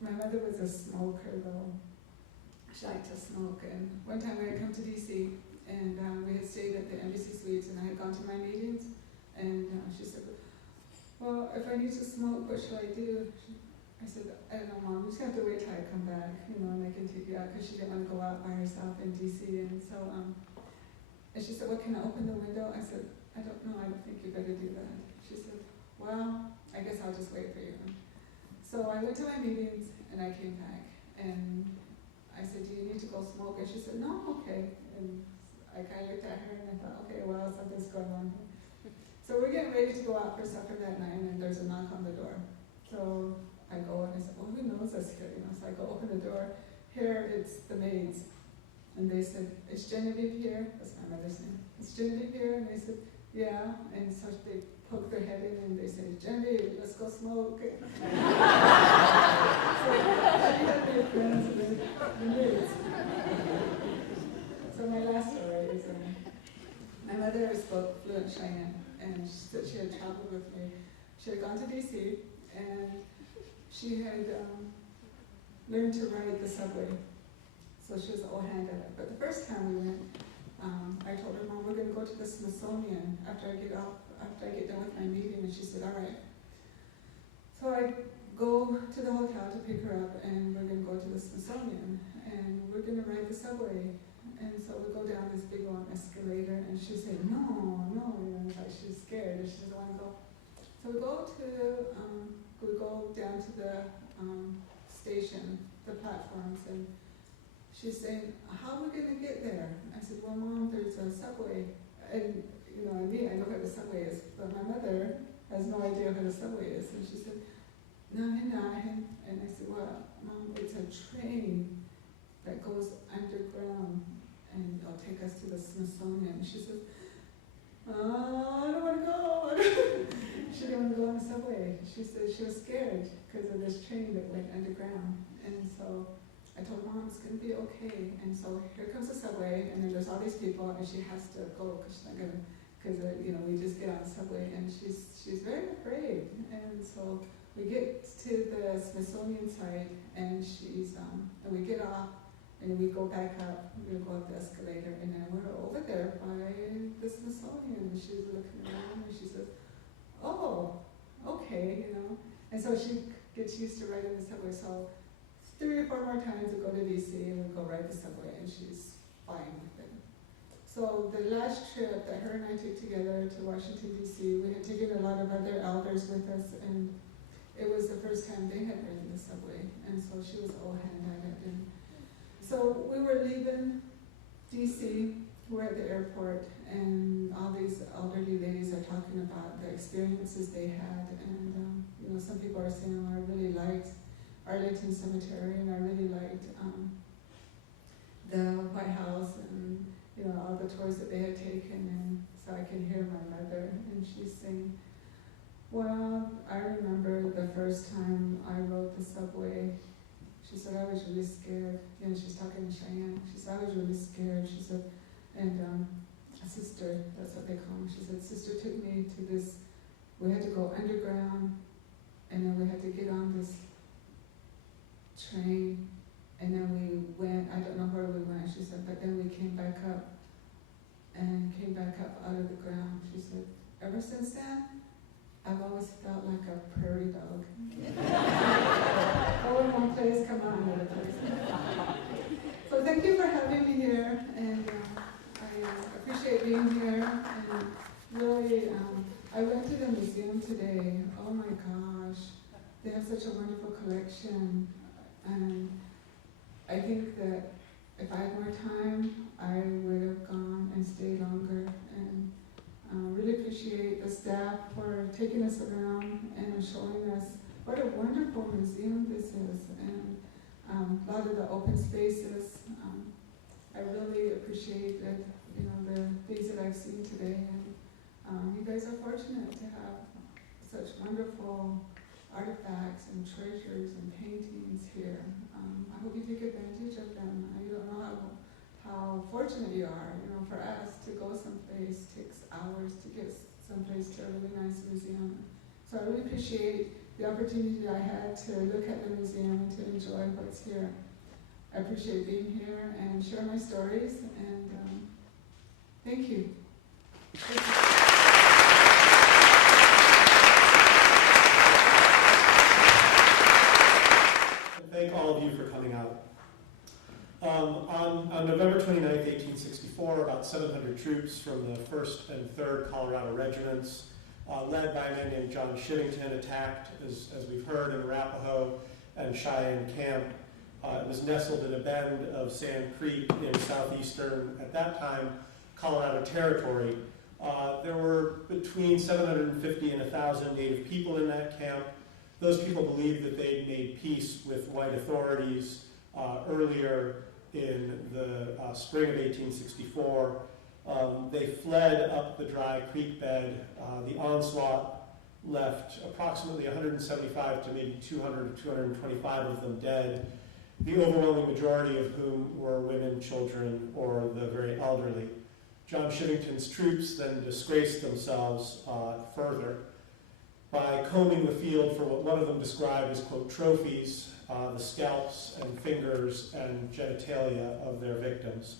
my mother was a smoker, though. She liked to smoke. And one time I had come to D.C., and we had stayed at the Embassy Suites, and I had gone to my meetings. And she said, well, if I need to smoke, what should I do? I said, I don't know, Mom, you just have to wait till I come back, you know, and I can take you out, because she didn't want to go out by herself in D.C. And so, and she said, well, can I open the window? I said, I don't know, I don't think you better do that. She said, well, I guess I'll just wait for you. So I went to my meetings, and I came back, and I said, do you need to go smoke? And she said, no, I'm okay. And I kind of looked at her, and I thought, okay, well, something's going on here. So we're getting ready to go out for supper that night, and there's a knock on the door. So I go and I said, well, who knows us here? You know, so I go open the door. Here, it's the maids. And they said, is Genevieve here? That's my mother's name. Is Genevieve here? And they said, yeah. And so they poke their head in and they say, Genevieve, let's go smoke. So she had made friends with the maids. So my last story is my mother spoke fluent Cheyenne, and she said she had traveled with me. She had gone to D.C., and she had learned to ride the subway. So she was all hand at it. But the first time we went, I told her, Mom, we're going to go to the Smithsonian after I get done with my meeting. And she said, all right. So I go to the hotel to pick her up, and we're going to go to the Smithsonian, and we're going to ride the subway. And so we go down this big long escalator, and she said, no, you know, like she's scared, and she doesn't want to go. So we go down to the station, the platforms, and she's saying, how are we going to get there? I said, well, Mom, there's a subway. And, you know, I know where the subway is, but my mother has no idea where the subway is. And she said, no. And I said, well, Mom, it's a train that goes underground, and it'll take us to the Smithsonian. She says, I don't want to go. She didn't want to go on the subway. She said she was scared because of this train that went underground. And so I told Mom, it's going to be okay. And so here comes the subway, and then there's all these people, and she has to go because she's not going to, because you know, we just get on the subway, and she's very afraid. And so we get to the Smithsonian side, and and we get off, and we go back up, we go up the escalator, and then we're over there by the Smithsonian, and she's looking around, and she says, oh, okay, you know. And so she gets used to riding the subway, so 3 or 4 more times we go to DC, and we go ride the subway, and she's fine with it. So the last trip that her and I took together to Washington, D.C., we had taken a lot of other elders with us, and it was the first time they had ridden the subway, and so she was all hand at it. And so we were leaving D.C., we're at the airport, and all these elderly ladies are talking about the experiences they had, and you know, some people are saying, "Oh, I really liked Arlington Cemetery, and I really liked the White House, and you know, all the tours that they had taken." And so I can hear my mother, and she's saying, "Well, I remember the first time I rode the subway." She said, "I was really scared." You know, she's talking to Cheyenne. She said, "I was really scared." She said, and a sister, that's what they call me, she said, "Sister took me to this, we had to go underground, and then we had to get on this train, and then we went, I don't know where we went," she said, "but then we came back up out of the ground." She said, "Ever since then, I've always felt like a prairie dog." Go in one place, come out another place. So thank you for having me here, and I appreciate being here, and really, I went to the museum today. Oh my gosh, they have such a wonderful collection, and I think that if I had more time, I would have gone and stayed longer, and really appreciate the staff for taking us around and showing us what a wonderful museum this is, and a lot of the open spaces. I really appreciate that, you know, the things that I've seen today, and you guys are fortunate to have such wonderful artifacts and treasures and paintings here. I hope you take advantage of them. I don't know how fortunate you are. You know, for us to go someplace takes hours to get someplace to a really nice museum. So I really appreciate the opportunity that I had to look at the museum and to enjoy what's here. I appreciate being here and share my stories, and thank you. Thank all of you for coming out. On November 29th, 1864, about 700 troops from the 1st and 3rd Colorado Regiments, led by a man named John Shivington, attacked, as we've heard, in Arapahoe and Cheyenne Camp. It was nestled in a bend of Sand Creek in southeastern, at that time, Colorado Territory. There were between 750 and 1,000 Native people in that camp. Those people believed that they'd made peace with white authorities earlier in the spring of 1864. They fled up the dry creek bed. The onslaught left approximately 175 to maybe 200 to 225 of them dead, the overwhelming majority of whom were women, children, or the very elderly. John Shivington's troops then disgraced themselves further by combing the field for what one of them described as, quote, trophies, the scalps and fingers and genitalia of their victims.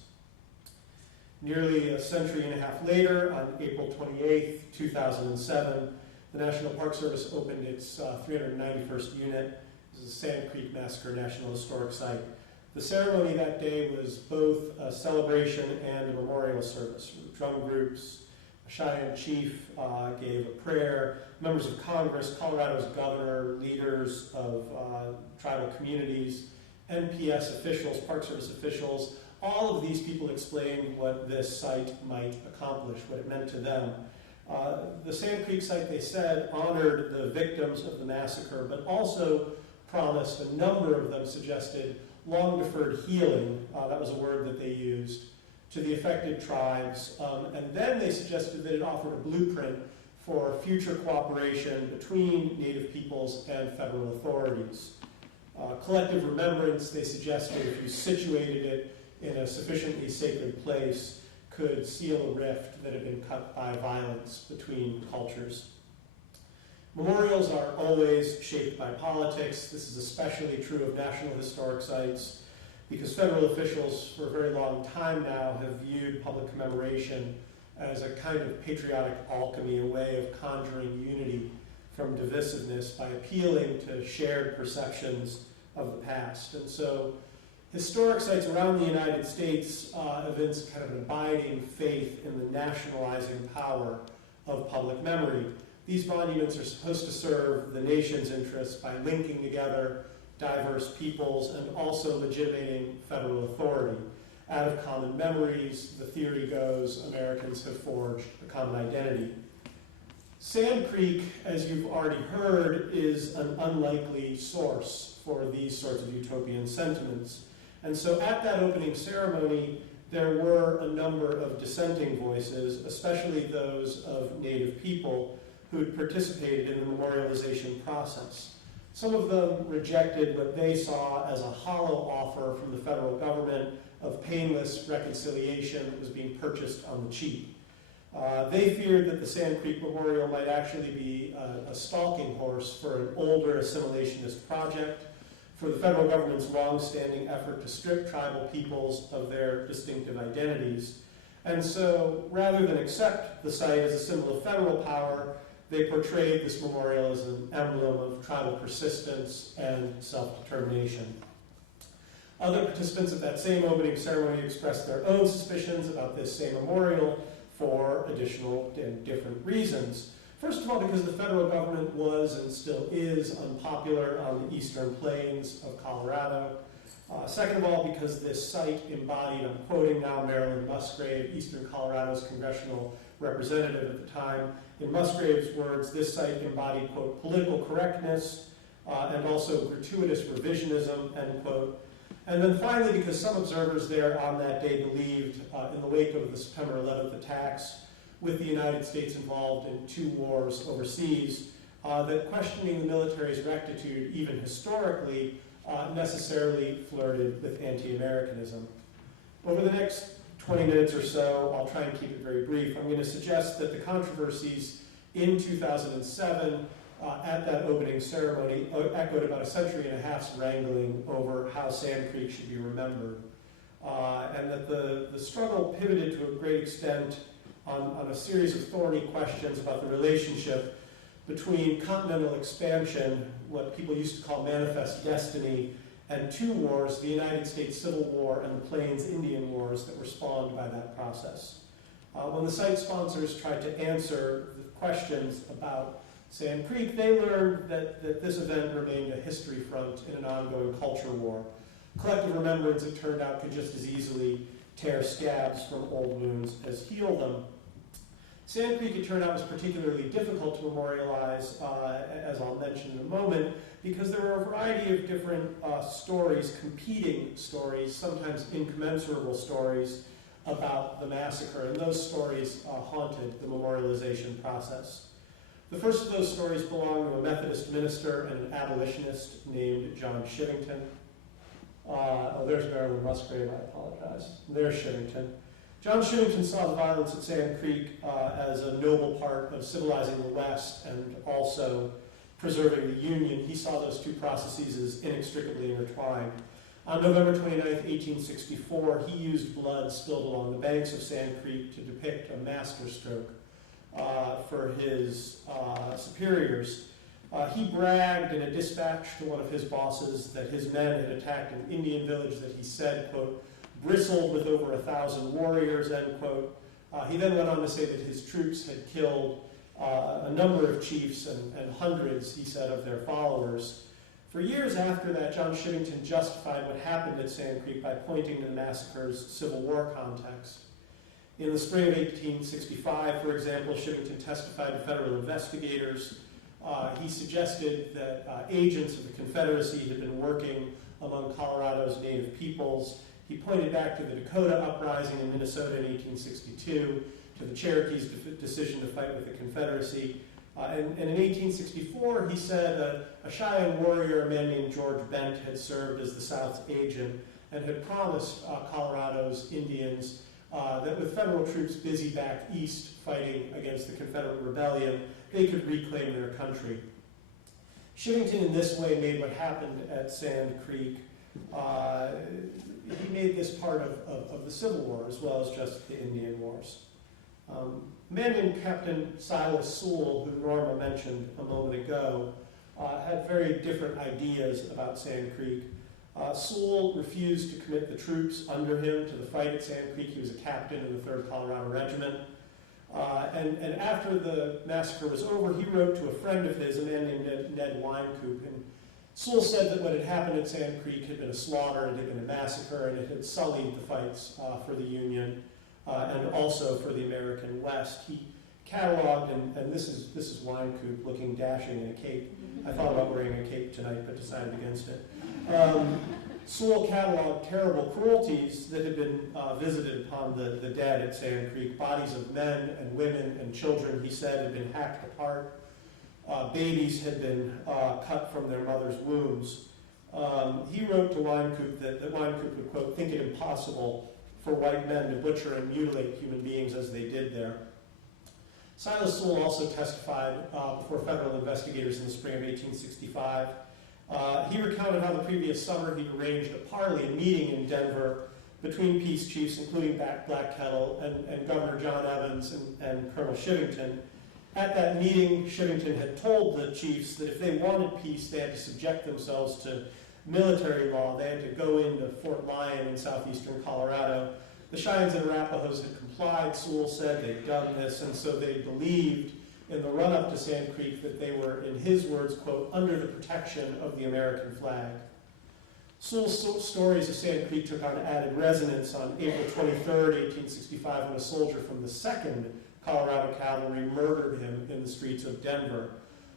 Nearly a century and a half later, on April 28, 2007, the National Park Service opened its 391st unit. This is the Sand Creek Massacre National Historic Site. The ceremony that day was both a celebration and a memorial service. Drum groups, a Cheyenne chief gave a prayer, members of Congress, Colorado's governor, leaders of tribal communities, NPS officials, Park Service officials, all of these people explained what this site might accomplish, what it meant to them. The Sand Creek site, they said, honored the victims of the massacre, but also promised, a number of them suggested, long-deferred healing, that was a word that they used, to the affected tribes. And then they suggested that it offered a blueprint for future cooperation between Native peoples and federal authorities. Collective remembrance, they suggested, if you situated it in a sufficiently sacred place, could seal a rift that had been cut by violence between cultures. Memorials are always shaped by politics. This is especially true of National Historic Sites because federal officials for a very long time now have viewed public commemoration as a kind of patriotic alchemy, a way of conjuring unity from divisiveness by appealing to shared perceptions of the past. And so historic sites around the United States evince kind of an abiding faith in the nationalizing power of public memory. These monuments are supposed to serve the nation's interests by linking together diverse peoples and also legitimating federal authority. Out of common memories, the theory goes, Americans have forged a common identity. Sand Creek, as you've already heard, is an unlikely source for these sorts of utopian sentiments. And so at that opening ceremony, there were a number of dissenting voices, especially those of Native people who had participated in the memorialization process. Some of them rejected what they saw as a hollow offer from the federal government of painless reconciliation that was being purchased on the cheap. They feared that the Sand Creek Memorial might actually be a stalking horse for an older assimilationist project, for the federal government's long-standing effort to strip tribal peoples of their distinctive identities. And so, rather than accept the site as a symbol of federal power, they portrayed this memorial as an emblem of tribal persistence and self-determination. Other participants at that same opening ceremony expressed their own suspicions about this same memorial for additional and different reasons. First of all, because the federal government was and still is unpopular on the eastern plains of Colorado. Second of all, because this site embodied, I'm quoting now Marilyn Musgrave, Eastern Colorado's congressional representative at the time. In Musgrave's words, this site embodied, quote, political correctness and also gratuitous revisionism, end quote. And then finally, because some observers there on that day believed, in the wake of the September 11th attacks, with the United States involved in 2 wars overseas, that questioning the military's rectitude, even historically, necessarily flirted with anti-Americanism. Over the next 20 minutes or so, I'll try and keep it very brief. I'm going to suggest that the controversies in 2007 at that opening ceremony echoed about a century and a half's wrangling over how Sand Creek should be remembered, and that the struggle pivoted to a great extent on a series of thorny questions about the relationship between continental expansion, what people used to call manifest destiny, and 2 wars, the United States Civil War and the Plains Indian Wars that were spawned by that process. When the site sponsors tried to answer the questions about Sand Creek, they learned that this event remained a history front in an ongoing culture war. Collective remembrance, it turned out, could just as easily tear scabs from old wounds as heal them. Sand Creek, it turned out, was particularly difficult to memorialize, as I'll mention in a moment, because there were a variety of different stories, competing stories, sometimes incommensurable stories about the massacre, and those stories haunted the memorialization process. The first of those stories belonged to a Methodist minister and an abolitionist named John Shivington. There's Marilyn Musgrave, I apologize. There's Shivington. John Shivington saw the violence at Sand Creek as a noble part of civilizing the West and also preserving the Union. He saw those 2 processes as inextricably intertwined. On November 29, 1864, he used blood spilled along the banks of Sand Creek to depict a masterstroke for his superiors. He bragged in a dispatch to one of his bosses that his men had attacked an Indian village that he said, quote, bristled with over 1,000 warriors, end quote. He then went on to say that his troops had killed a number of chiefs and hundreds, he said, of their followers. For years after that, John Shivington justified what happened at Sand Creek by pointing to the massacre's Civil War context. In the spring of 1865, for example, Shivington testified to federal investigators. He suggested that agents of the Confederacy had been working among Colorado's native peoples. He pointed back to the Dakota Uprising in Minnesota in 1862, to the Cherokees' decision to fight with the Confederacy. And in 1864, he said a Cheyenne warrior, a man named George Bent, had served as the South's agent and had promised Colorado's Indians that with federal troops busy back east fighting against the Confederate rebellion, they could reclaim their country. Shivington in this way made what happened at Sand Creek, he made this part of the Civil War as well as just the Indian Wars. A man named Captain Silas Sewell, who Norma mentioned a moment ago, had very different ideas about Sand Creek. Sewell refused to commit the troops under him to the fight at Sand Creek. He was a captain in the 3rd Colorado Regiment. And after the massacre was over, he wrote to a friend of his, a man named Ned Winecoop, and Sewell said that what had happened at Sand Creek had been a slaughter, it had been a massacre, and it had sullied the fights for the Union and also for the American West. He cataloged, and this is Wynkoop looking dashing in a cape. I thought about wearing a cape tonight, but decided against it. Sewell cataloged terrible cruelties that had been visited upon the dead at Sand Creek. Bodies of men and women and children, he said, had been hacked apart. Babies had been cut from their mother's wombs. He wrote to Wynkoop that Wynkoop would, quote, think it impossible for white men to butcher and mutilate human beings as they did there. Silas Sewell also testified before federal investigators in the spring of 1865. He recounted how the previous summer he'd arranged a meeting in Denver between peace chiefs, including Black Kettle and Governor John Evans and Colonel Shivington. At that meeting, Shivington had told the chiefs that if they wanted peace, they had to subject themselves to military law. They had to go into Fort Lyon in southeastern Colorado. The Cheyennes and Arapahoes had complied. Sewell said they'd done this, and so they believed in the run-up to Sand Creek that they were, in his words, quote, under the protection of the American flag. Sewell's stories of Sand Creek took on added resonance on April 23rd, 1865, when a soldier from the 2nd Colorado Cavalry murdered him in the streets of Denver.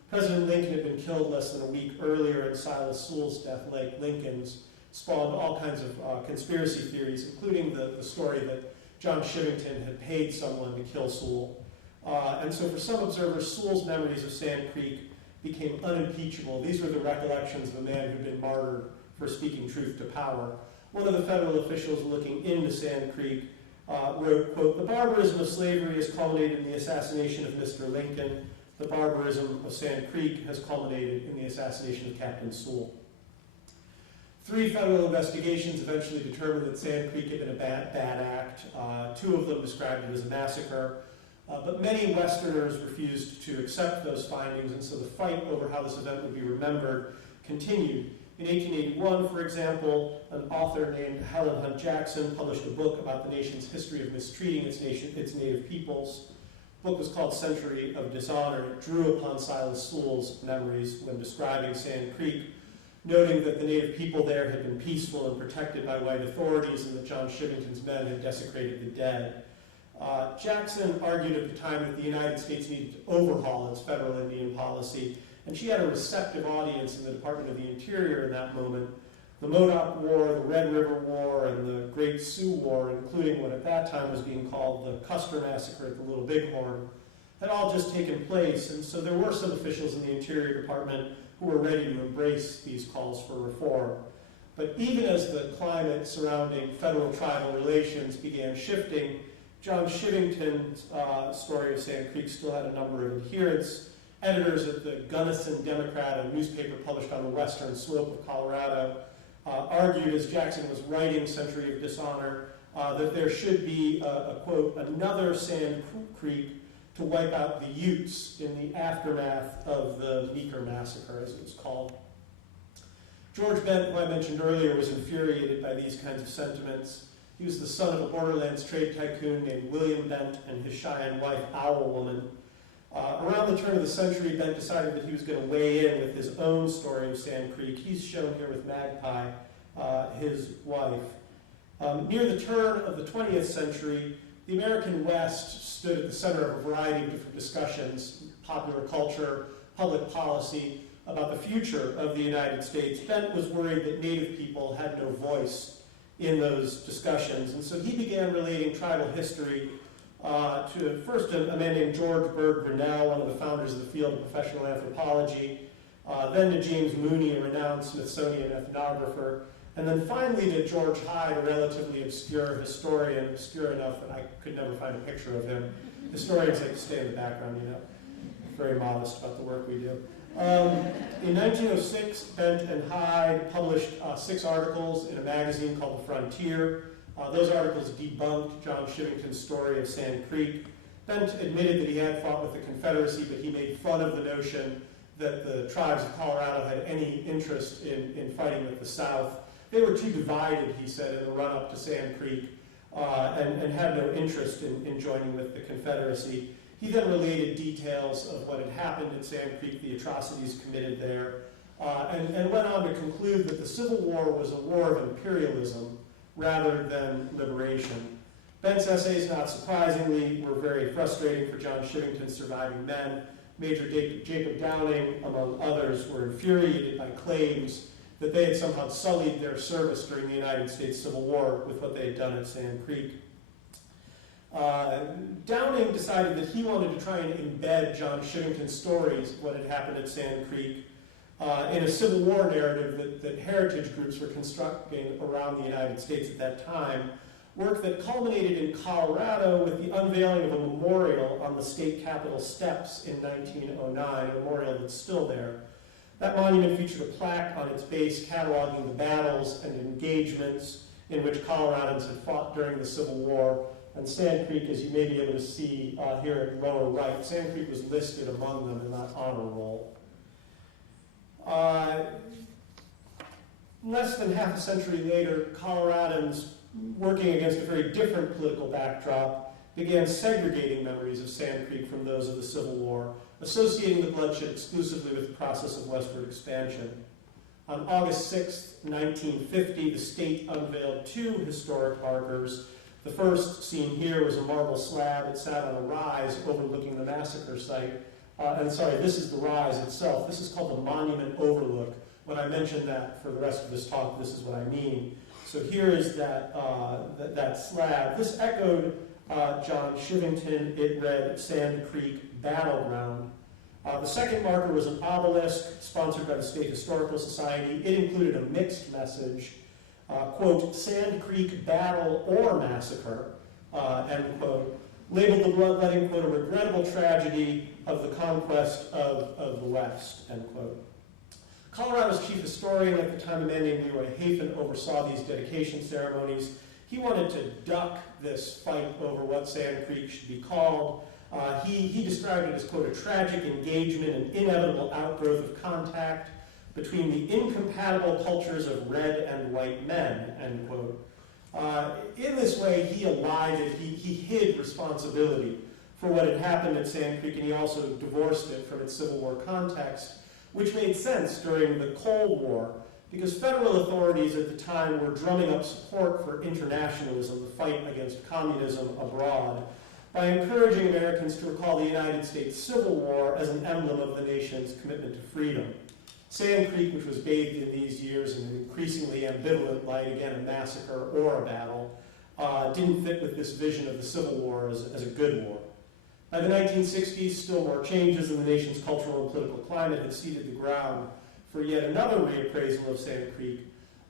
President Lincoln had been killed less than a week earlier, and Silas Sewell's death, like Lincoln's, spawned all kinds of conspiracy theories, including the story that John Shivington had paid someone to kill Sewell. And so for some observers, Sewell's memories of Sand Creek became unimpeachable. These were the recollections of a man who'd been martyred for speaking truth to power. One of the federal officials looking into Sand Creek wrote, quote, the barbarism of slavery has culminated in the assassination of Mr. Lincoln. The barbarism of Sand Creek has culminated in the assassination of Captain Sewell. 3 federal investigations eventually determined that Sand Creek had been a bad act. 2 of them described it as a massacre. But many Westerners refused to accept those findings, and so the fight over how this event would be remembered continued. In 1881, for example, an author named Helen Hunt Jackson published a book about the nation's history of mistreating its native peoples. The book was called Century of Dishonor. It drew upon Silas Sewell's memories when describing Sand Creek, noting that the native people there had been peaceful and protected by white authorities and that John Shivington's men had desecrated the dead. Jackson argued at the time that the United States needed to overhaul its federal Indian policy, and she had a receptive audience in the Department of the Interior in that moment. The Modoc War, the Red River War, and the Great Sioux War, including what at that time was being called the Custer Massacre at the Little Bighorn, had all just taken place, and so there were some officials in the Interior Department who were ready to embrace these calls for reform. But even as the climate surrounding federal-tribal relations began shifting, John Shivington's story of Sand Creek still had a number of adherents. Editors at the Gunnison Democrat, a newspaper published on the western slope of Colorado, argued as Jackson was writing Century of Dishonor that there should be, quote, another Sand Creek to wipe out the Utes in the aftermath of the Meeker Massacre, as it was called. George Bent, who I mentioned earlier, was infuriated by these kinds of sentiments. He was the son of a borderlands trade tycoon named William Bent and his Cheyenne wife, Owl Woman. Around the turn of the century, Bent decided that he was going to weigh in with his own story of Sand Creek. He's shown here with Magpie, his wife. Near the turn of the 20th century, the American West stood at the center of a variety of different discussions, popular culture, public policy, about the future of the United States. Bent was worried that Native people had no voice in those discussions, and so he began relating tribal history to first a man named George Bird Grinnell, one of the founders of the field of professional anthropology, then to James Mooney, a renowned Smithsonian ethnographer, and then finally to George Hyde, a relatively obscure historian, obscure enough that I could never find a picture of him. Historians like to stay in the background, you know, very modest about the work we do. In 1906, Bent and Hyde published 6 articles in a magazine called The Frontier. Those articles debunked John Shivington's story of Sand Creek. Bent admitted that he had fought with the Confederacy, but he made fun of the notion that the tribes of Colorado had any interest in fighting with the South. They were too divided, he said, in the run-up to Sand Creek, and had no interest in joining with the Confederacy. He then related details of what had happened at Sand Creek, the atrocities committed there. and went on to conclude that the Civil War was a war of imperialism rather than liberation. Bent's essays, not surprisingly, were very frustrating for John Shivington's surviving men. Major Jacob Downing, among others, were infuriated by claims that they had somehow sullied their service during the United States Civil War with what they had done at Sand Creek. Downing decided that he wanted to try and embed John Shivington's stories of what had happened at Sand Creek in a Civil War narrative that heritage groups were constructing around the United States at that time, work that culminated in Colorado with the unveiling of a memorial on the state capitol steps in 1909, a memorial that's still there. That monument featured a plaque on its base cataloging the battles and engagements in which Coloradans had fought during the Civil War. And Sand Creek, as you may be able to see here at lower right, Sand Creek was listed among them in that honor roll. Less than half a century later, Coloradans, working against a very different political backdrop, began segregating memories of Sand Creek from those of the Civil War, associating the bloodshed exclusively with the process of westward expansion. On August 6, 1950, the state unveiled 2 historic markers. The first, seen here, was a marble slab. It sat on a rise overlooking the massacre site. This is the rise itself. This is called the Monument Overlook. When I mention that for the rest of this talk, this is what I mean. So here is that slab. This echoed John Shivington. It read Sand Creek Battleground. The second marker was an obelisk sponsored by the State Historical Society. It included a mixed message, quote, Sand Creek Battle or Massacre, end quote, labeled the bloodletting, quote, a regrettable tragedy of the conquest of the West, end quote. Colorado's chief historian at the time, a man named Leroy Hafen, oversaw these dedication ceremonies. He wanted to duck this fight over what Sand Creek should be called. He described it as, quote, a tragic engagement and inevitable outgrowth of contact between the incompatible cultures of red and white men, end quote. In this way, he elided, he hid responsibility for what had happened at Sand Creek, and he also divorced it from its Civil War context, which made sense during the Cold War, because federal authorities at the time were drumming up support for internationalism, the fight against communism abroad, by encouraging Americans to recall the United States Civil War as an emblem of the nation's commitment to freedom. Sand Creek, which was bathed in these years in an increasingly ambivalent light, again, a massacre or a battle, didn't fit with this vision of the Civil War as a good war. By the 1960s, still more changes in the nation's cultural and political climate had seeded the ground for yet another reappraisal of Sand Creek.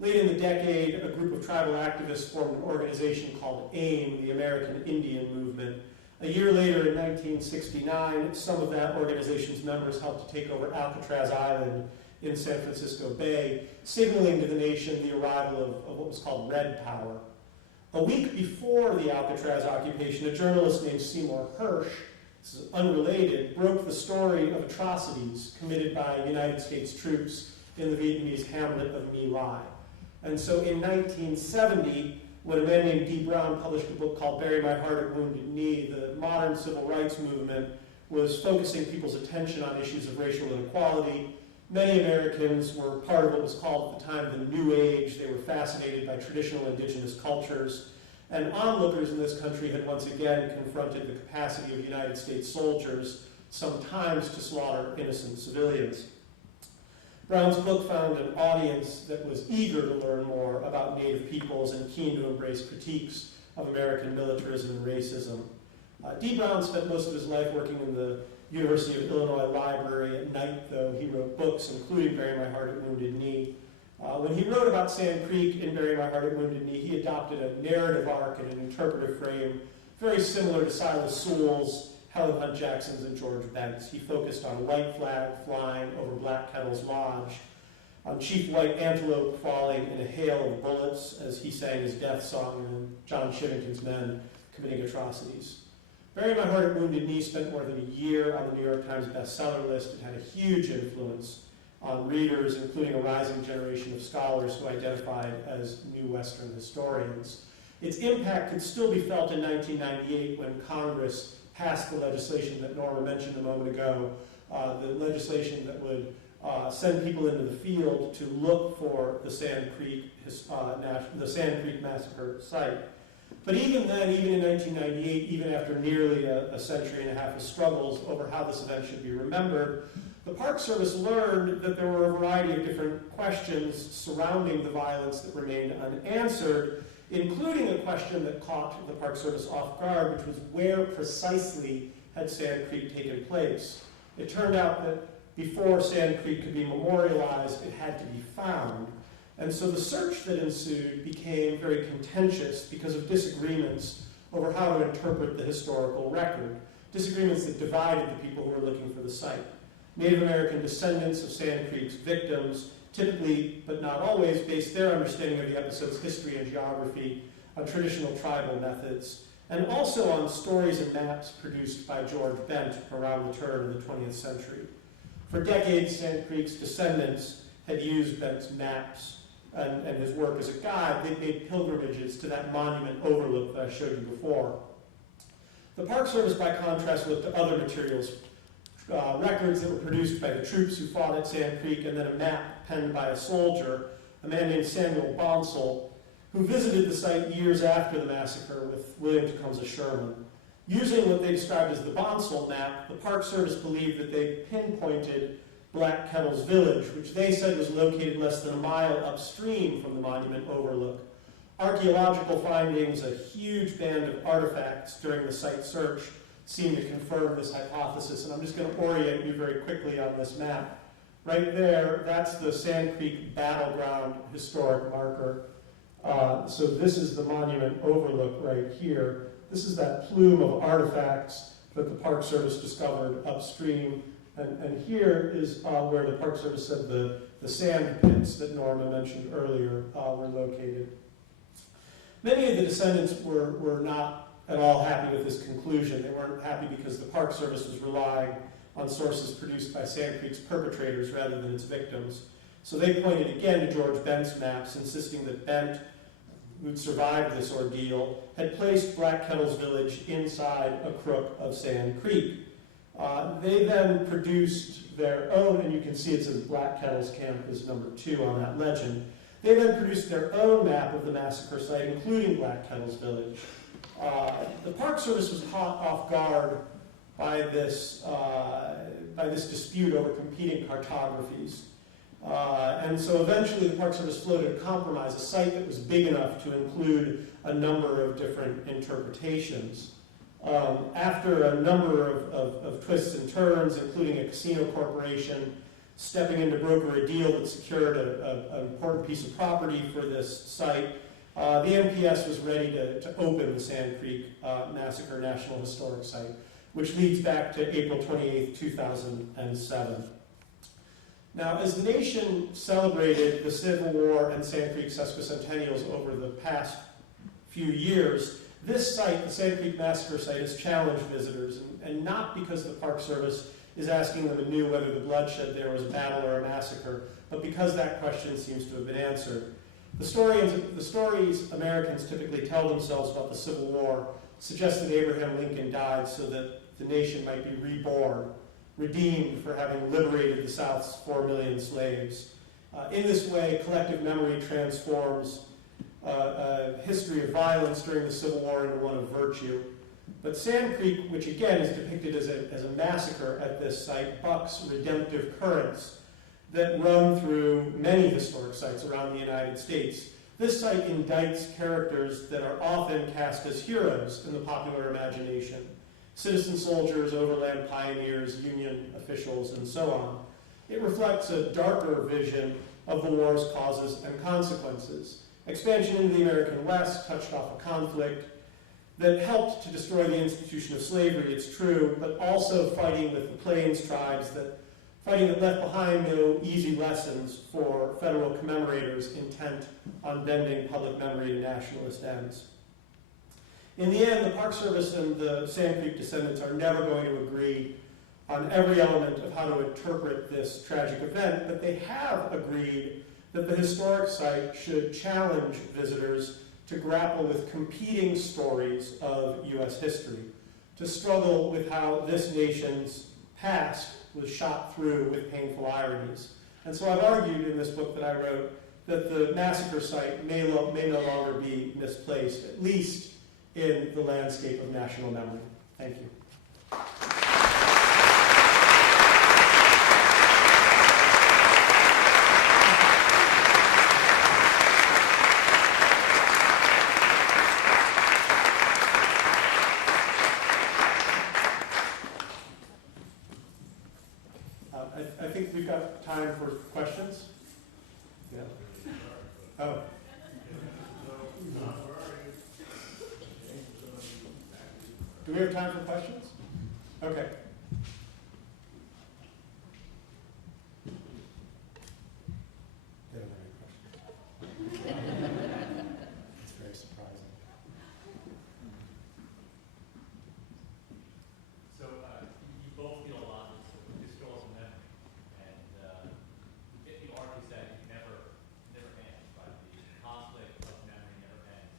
Late in the decade, a group of tribal activists formed an organization called AIM, the American Indian Movement. A year later, in 1969, some of that organization's members helped to take over Alcatraz Island in San Francisco Bay, signaling to the nation the arrival of what was called Red Power. A week before the Alcatraz occupation, a journalist named Seymour Hersh, this is unrelated, broke the story of atrocities committed by United States troops in the Vietnamese hamlet of My Lai. And so in 1970, when a man named Dee Brown published a book called Bury My Heart at Wounded Knee, the modern civil rights movement was focusing people's attention on issues of racial inequality. Many Americans were part of what was called at the time the New Age. They were fascinated by traditional indigenous cultures. And onlookers in this country had once again confronted the capacity of United States soldiers, sometimes to slaughter innocent civilians. Brown's book found an audience that was eager to learn more about Native peoples and keen to embrace critiques of American militarism and racism. Dee Brown spent most of his life working in the University of Illinois Library. At night, though, he wrote books, including Bury My Heart at Wounded Knee. When he wrote about Sand Creek in Bury My Heart at Wounded Knee, he adopted a narrative arc and an interpretive frame very similar to Silas Sewell's, Helen Hunt Jackson's, and George Bent's. He focused on a white flag flying over Black Kettle's Lodge, on Chief White Antelope falling in a hail of bullets as he sang his death song, and John Shivington's men committing atrocities. Bury My Heart at Wounded Knee spent more than a year on the New York Times bestseller list. It had a huge influence on readers, including a rising generation of scholars who identified as New Western historians. Its impact could still be felt in 1998 when Congress passed the legislation that Norma mentioned a moment ago, the legislation that would send people into the field to look for the Sand Creek massacre site. But even then, even in 1998, even after nearly a century and a half of struggles over how this event should be remembered, the Park Service learned that there were a variety of different questions surrounding the violence that remained unanswered, including a question that caught the Park Service off guard, which was where precisely had Sand Creek taken place. It turned out that before Sand Creek could be memorialized, it had to be found. And so the search that ensued became very contentious because of disagreements over how to interpret the historical record, disagreements that divided the people who were looking for the site. Native American descendants of Sand Creek's victims typically, but not always, based their understanding of the episode's history and geography on traditional tribal methods, and also on stories and maps produced by George Bent around the turn of the 20th century. For decades, Sand Creek's descendants had used Bent's maps and his work as a guide. They'd made pilgrimages to that monument overlook that I showed you before. The Park Service, by contrast, looked to other materials, records that were produced by the troops who fought at Sand Creek, and then a map penned by a soldier, a man named Samuel Bonsall, who visited the site years after the massacre with William Tecumseh Sherman. Using what they described as the Bonsall map, the Park Service believed that they pinpointed Black Kettle's village, which they said was located less than a mile upstream from the monument overlook. Archaeological findings, a huge band of artifacts during the site search, seem to confirm this hypothesis, and I'm just going to orient you very quickly on this map. Right there, that's the Sand Creek Battleground historic marker. So this is the monument overlook right here. This is that plume of artifacts that the Park Service discovered upstream, and here is where the Park Service said the sand pits that Norma mentioned earlier were located. Many of the descendants were not at all happy with this conclusion. They weren't happy because the Park Service was relying on sources produced by Sand Creek's perpetrators rather than its victims. So they pointed again to George Bent's maps, insisting that Bent, who'd survived this ordeal, had placed Black Kettle's village inside a crook of Sand Creek. They then produced their own, and you can see it says Black Kettle's camp is number 2 on that legend. They then produced their own map of the massacre site, including Black Kettle's village. The Park Service was caught off guard by this dispute over competing cartographies. And so eventually the Park Service floated a compromise, a site that was big enough to include a number of different interpretations. After a number of twists and turns, including a casino corporation stepping in to broker a deal that secured an important piece of property for this site, the NPS was ready to open the Sand Creek Massacre National Historic Site, which leads back to April 28, 2007. Now, as the nation celebrated the Civil War and Sand Creek sesquicentennials over the past few years, this site, the Sand Creek Massacre Site, has challenged visitors, and not because the Park Service is asking them anew whether the bloodshed there was a battle or a massacre, but because that question seems to have been answered. The stories Americans typically tell themselves about the Civil War suggest that Abraham Lincoln died so that the nation might be reborn, redeemed for having liberated the South's 4 million slaves. In this way, collective memory transforms a history of violence during the Civil War into one of virtue. But Sand Creek, which again is depicted as a massacre at this site, bucks redemptive currents that run through many historic sites around the United States. This site indicts characters that are often cast as heroes in the popular imagination: citizen soldiers, overland pioneers, Union officials, and so on. It reflects a darker vision of the war's causes and consequences. Expansion into the American West touched off a conflict that helped to destroy the institution of slavery, it's true, but also fighting with the Plains tribes, fighting that left behind no easy lessons for federal commemorators intent on bending public memory to nationalist ends. In the end, the Park Service and the Sand Creek descendants are never going to agree on every element of how to interpret this tragic event, but they have agreed that the historic site should challenge visitors to grapple with competing stories of U.S. history, to struggle with how this nation's past was shot through with painful ironies. And so I've argued in this book that I wrote that the massacre site may no longer be misplaced, at least in the landscape of national memory. Thank you. I think we've got time for questions. Yeah. Oh. Do we have time for questions? Okay. It's very surprising. So you both feel a lot of historical memory, and the argues that it never ends, right? The conflict of memory never ends.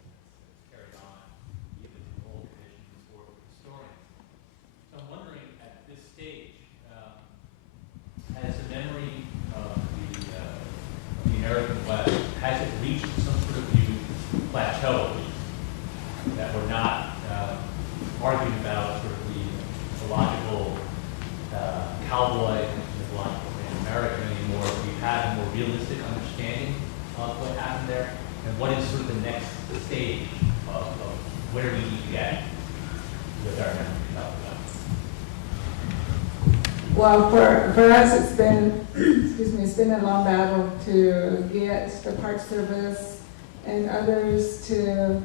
It's carried on even in old traditions or historians. So I'm wondering, at this stage, has the memory of the American West, has it reached some sort of new plateau that we're not arguing about sort of the logical cowboy mythological American anymore? We have a more realistic understanding of what happened there, and what is sort of the next stage of where we need to get with our memory of Well, for us, it's been, excuse me, it's been a long battle to get the Park Service and others to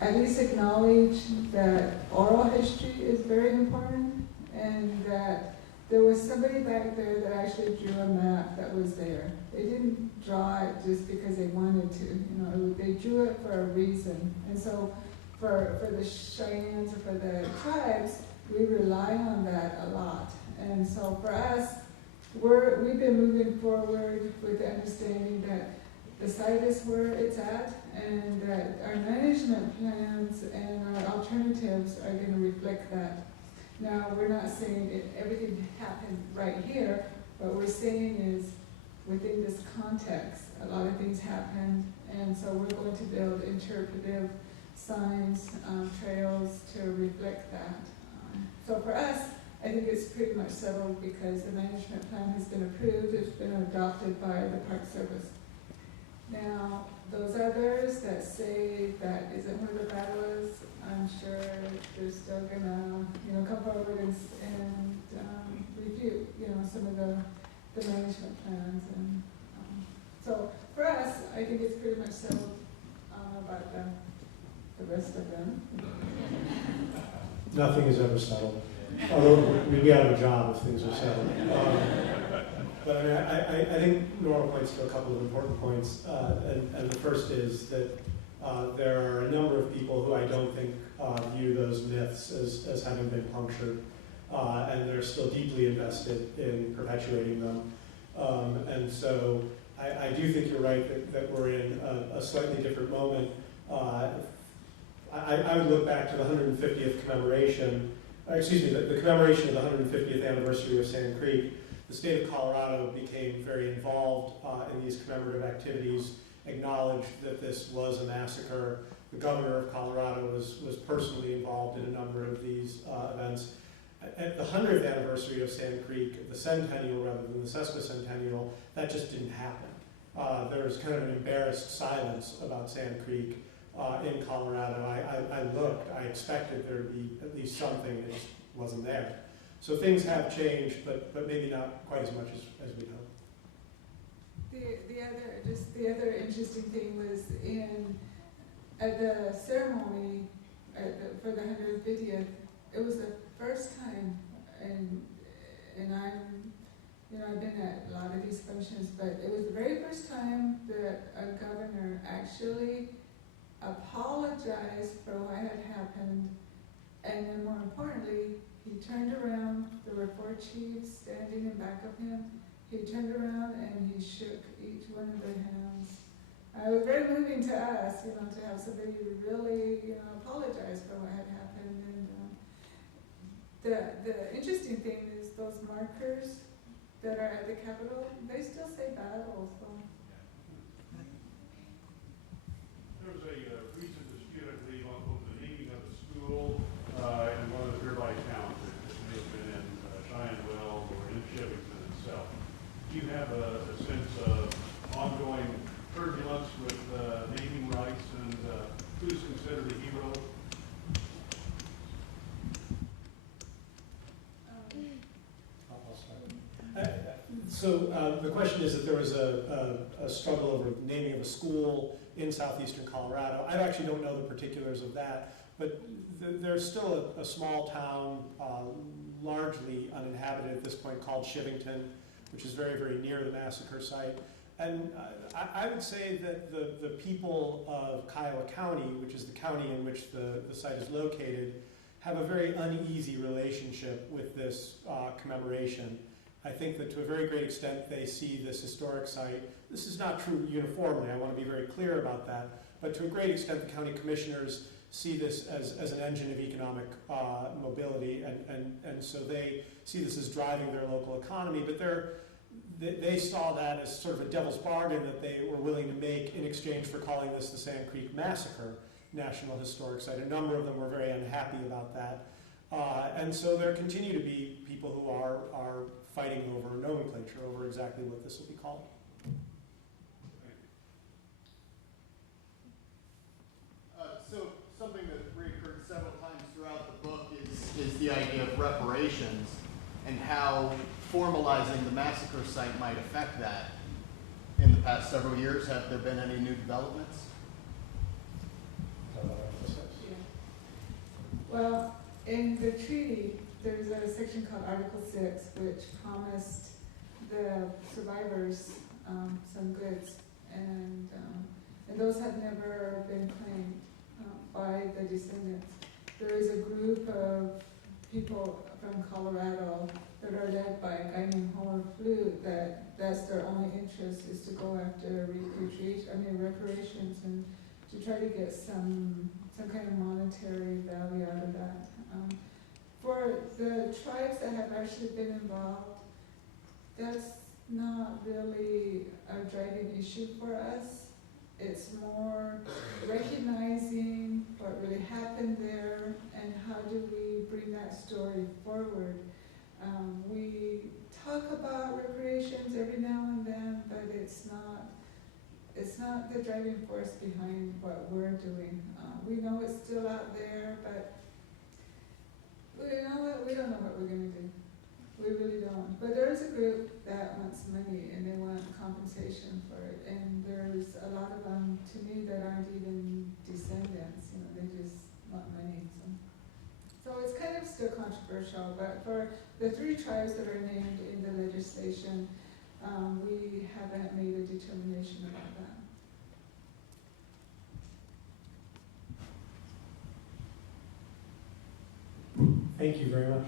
at least acknowledge that oral history is very important, and that there was somebody back there that actually drew a map that was there. They didn't draw it just because they wanted to, you know, they drew it for a reason. And so for the Cheyennes or for the tribes, we rely on that a lot. And so for us, we've been moving forward with the understanding that the site is where it's at, and that our management plans and our alternatives are going to reflect that. Now, we're not saying everything happened right here. What we're saying is, within this context, a lot of things happened, and so we're going to build interpretive signs, trails to reflect that. So for us, I think it's pretty much settled because the management plan has been approved. It's been adopted by the Park Service. Now, those others that say that isn't where the battle is, I'm sure they're still gonna, come forward and refute, some of the management plans. And so for us, I think it's pretty much settled. I don't know about the rest of them. Nothing is ever settled. Although we'd be out of a job if things are settled. But I mean, I think Nora points to a couple of important points, and the first is that there are a number of people who I don't think view those myths as having been punctured, and they're still deeply invested in perpetuating them. And so I do think you're right that we're in a slightly different moment. I would look back to the 150th commemoration, the commemoration of the 150th anniversary of Sand Creek. The state of Colorado became very involved in these commemorative activities, acknowledged that this was a massacre. The governor of Colorado was personally involved in a number of these events. At the 100th anniversary of Sand Creek, the centennial rather than the sesquicentennial, that just didn't happen. There was kind of an embarrassed silence about Sand Creek in Colorado. I looked, I expected there to be at least something, it just wasn't there. So things have changed, but maybe not quite as much as we'd hoped. The other interesting thing was at the ceremony for the 150th, it was the first time, and I've been at a lot of these functions, but it was the very first time that a governor actually apologized for what had happened, and then more importantly, he turned around. There were 4 chiefs standing in back of him. He turned around and he shook each one of their hands. It was very moving to us, to have somebody really, apologize for what had happened. And the interesting thing is those markers that are at the Capitol, they still say battle, so. There was a recent dispute, I believe, over the naming of the school in one of the nearby towns. It may have been in Cheyenne Wells or in Shevington itself. Do you have a sense of ongoing turbulence with naming rights and who's considered a hero? So the question is that there was a struggle over naming of a school in southeastern Colorado. I actually don't know the particulars of that, but there's still a small town, largely uninhabited at this point, called Shevington, which is very, very near the massacre site. And I would say that the people of Kiowa County, which is the county in which the site is located, have a very uneasy relationship with this commemoration. I think that to a very great extent they see this historic site. This is not true uniformly, I want to be very clear about that, but to a great extent the county commissioners see this as an engine of economic mobility, and so they see this as driving their local economy, but they saw that as sort of a devil's bargain that they were willing to make in exchange for calling this the Sand Creek Massacre National Historic Site. A number of them were very unhappy about that. And so there continue to be people who are fighting over nomenclature, over exactly what this will be called. So something that reoccurred several times throughout the book is the idea of reparations and how formalizing the massacre site might affect that. In the past several years, have there been any new developments? Well, in the treaty, there's a section called Article 6, which promised the survivors some goods, and those have never been claimed by the descendants. There is a group of people from Colorado that are led by a guy named Homer Flute that's their only interest is to go after reparations and to try to get some kind of monetary value out of that. For the tribes that have actually been involved, that's not really a driving issue for us. It's more recognizing what really happened there and how do we bring that story forward. We talk about reparations every now and then, but it's not the driving force behind what we're doing. We know it's still out there, but we don't know what we're going to do. We really don't. But there is a group that wants money and they want compensation for it. And there's a lot of them, to me, that aren't even descendants. They just want money. So it's kind of still controversial. But for the 3 tribes that are named in the legislation, we haven't made a determination about that. Thank you very much.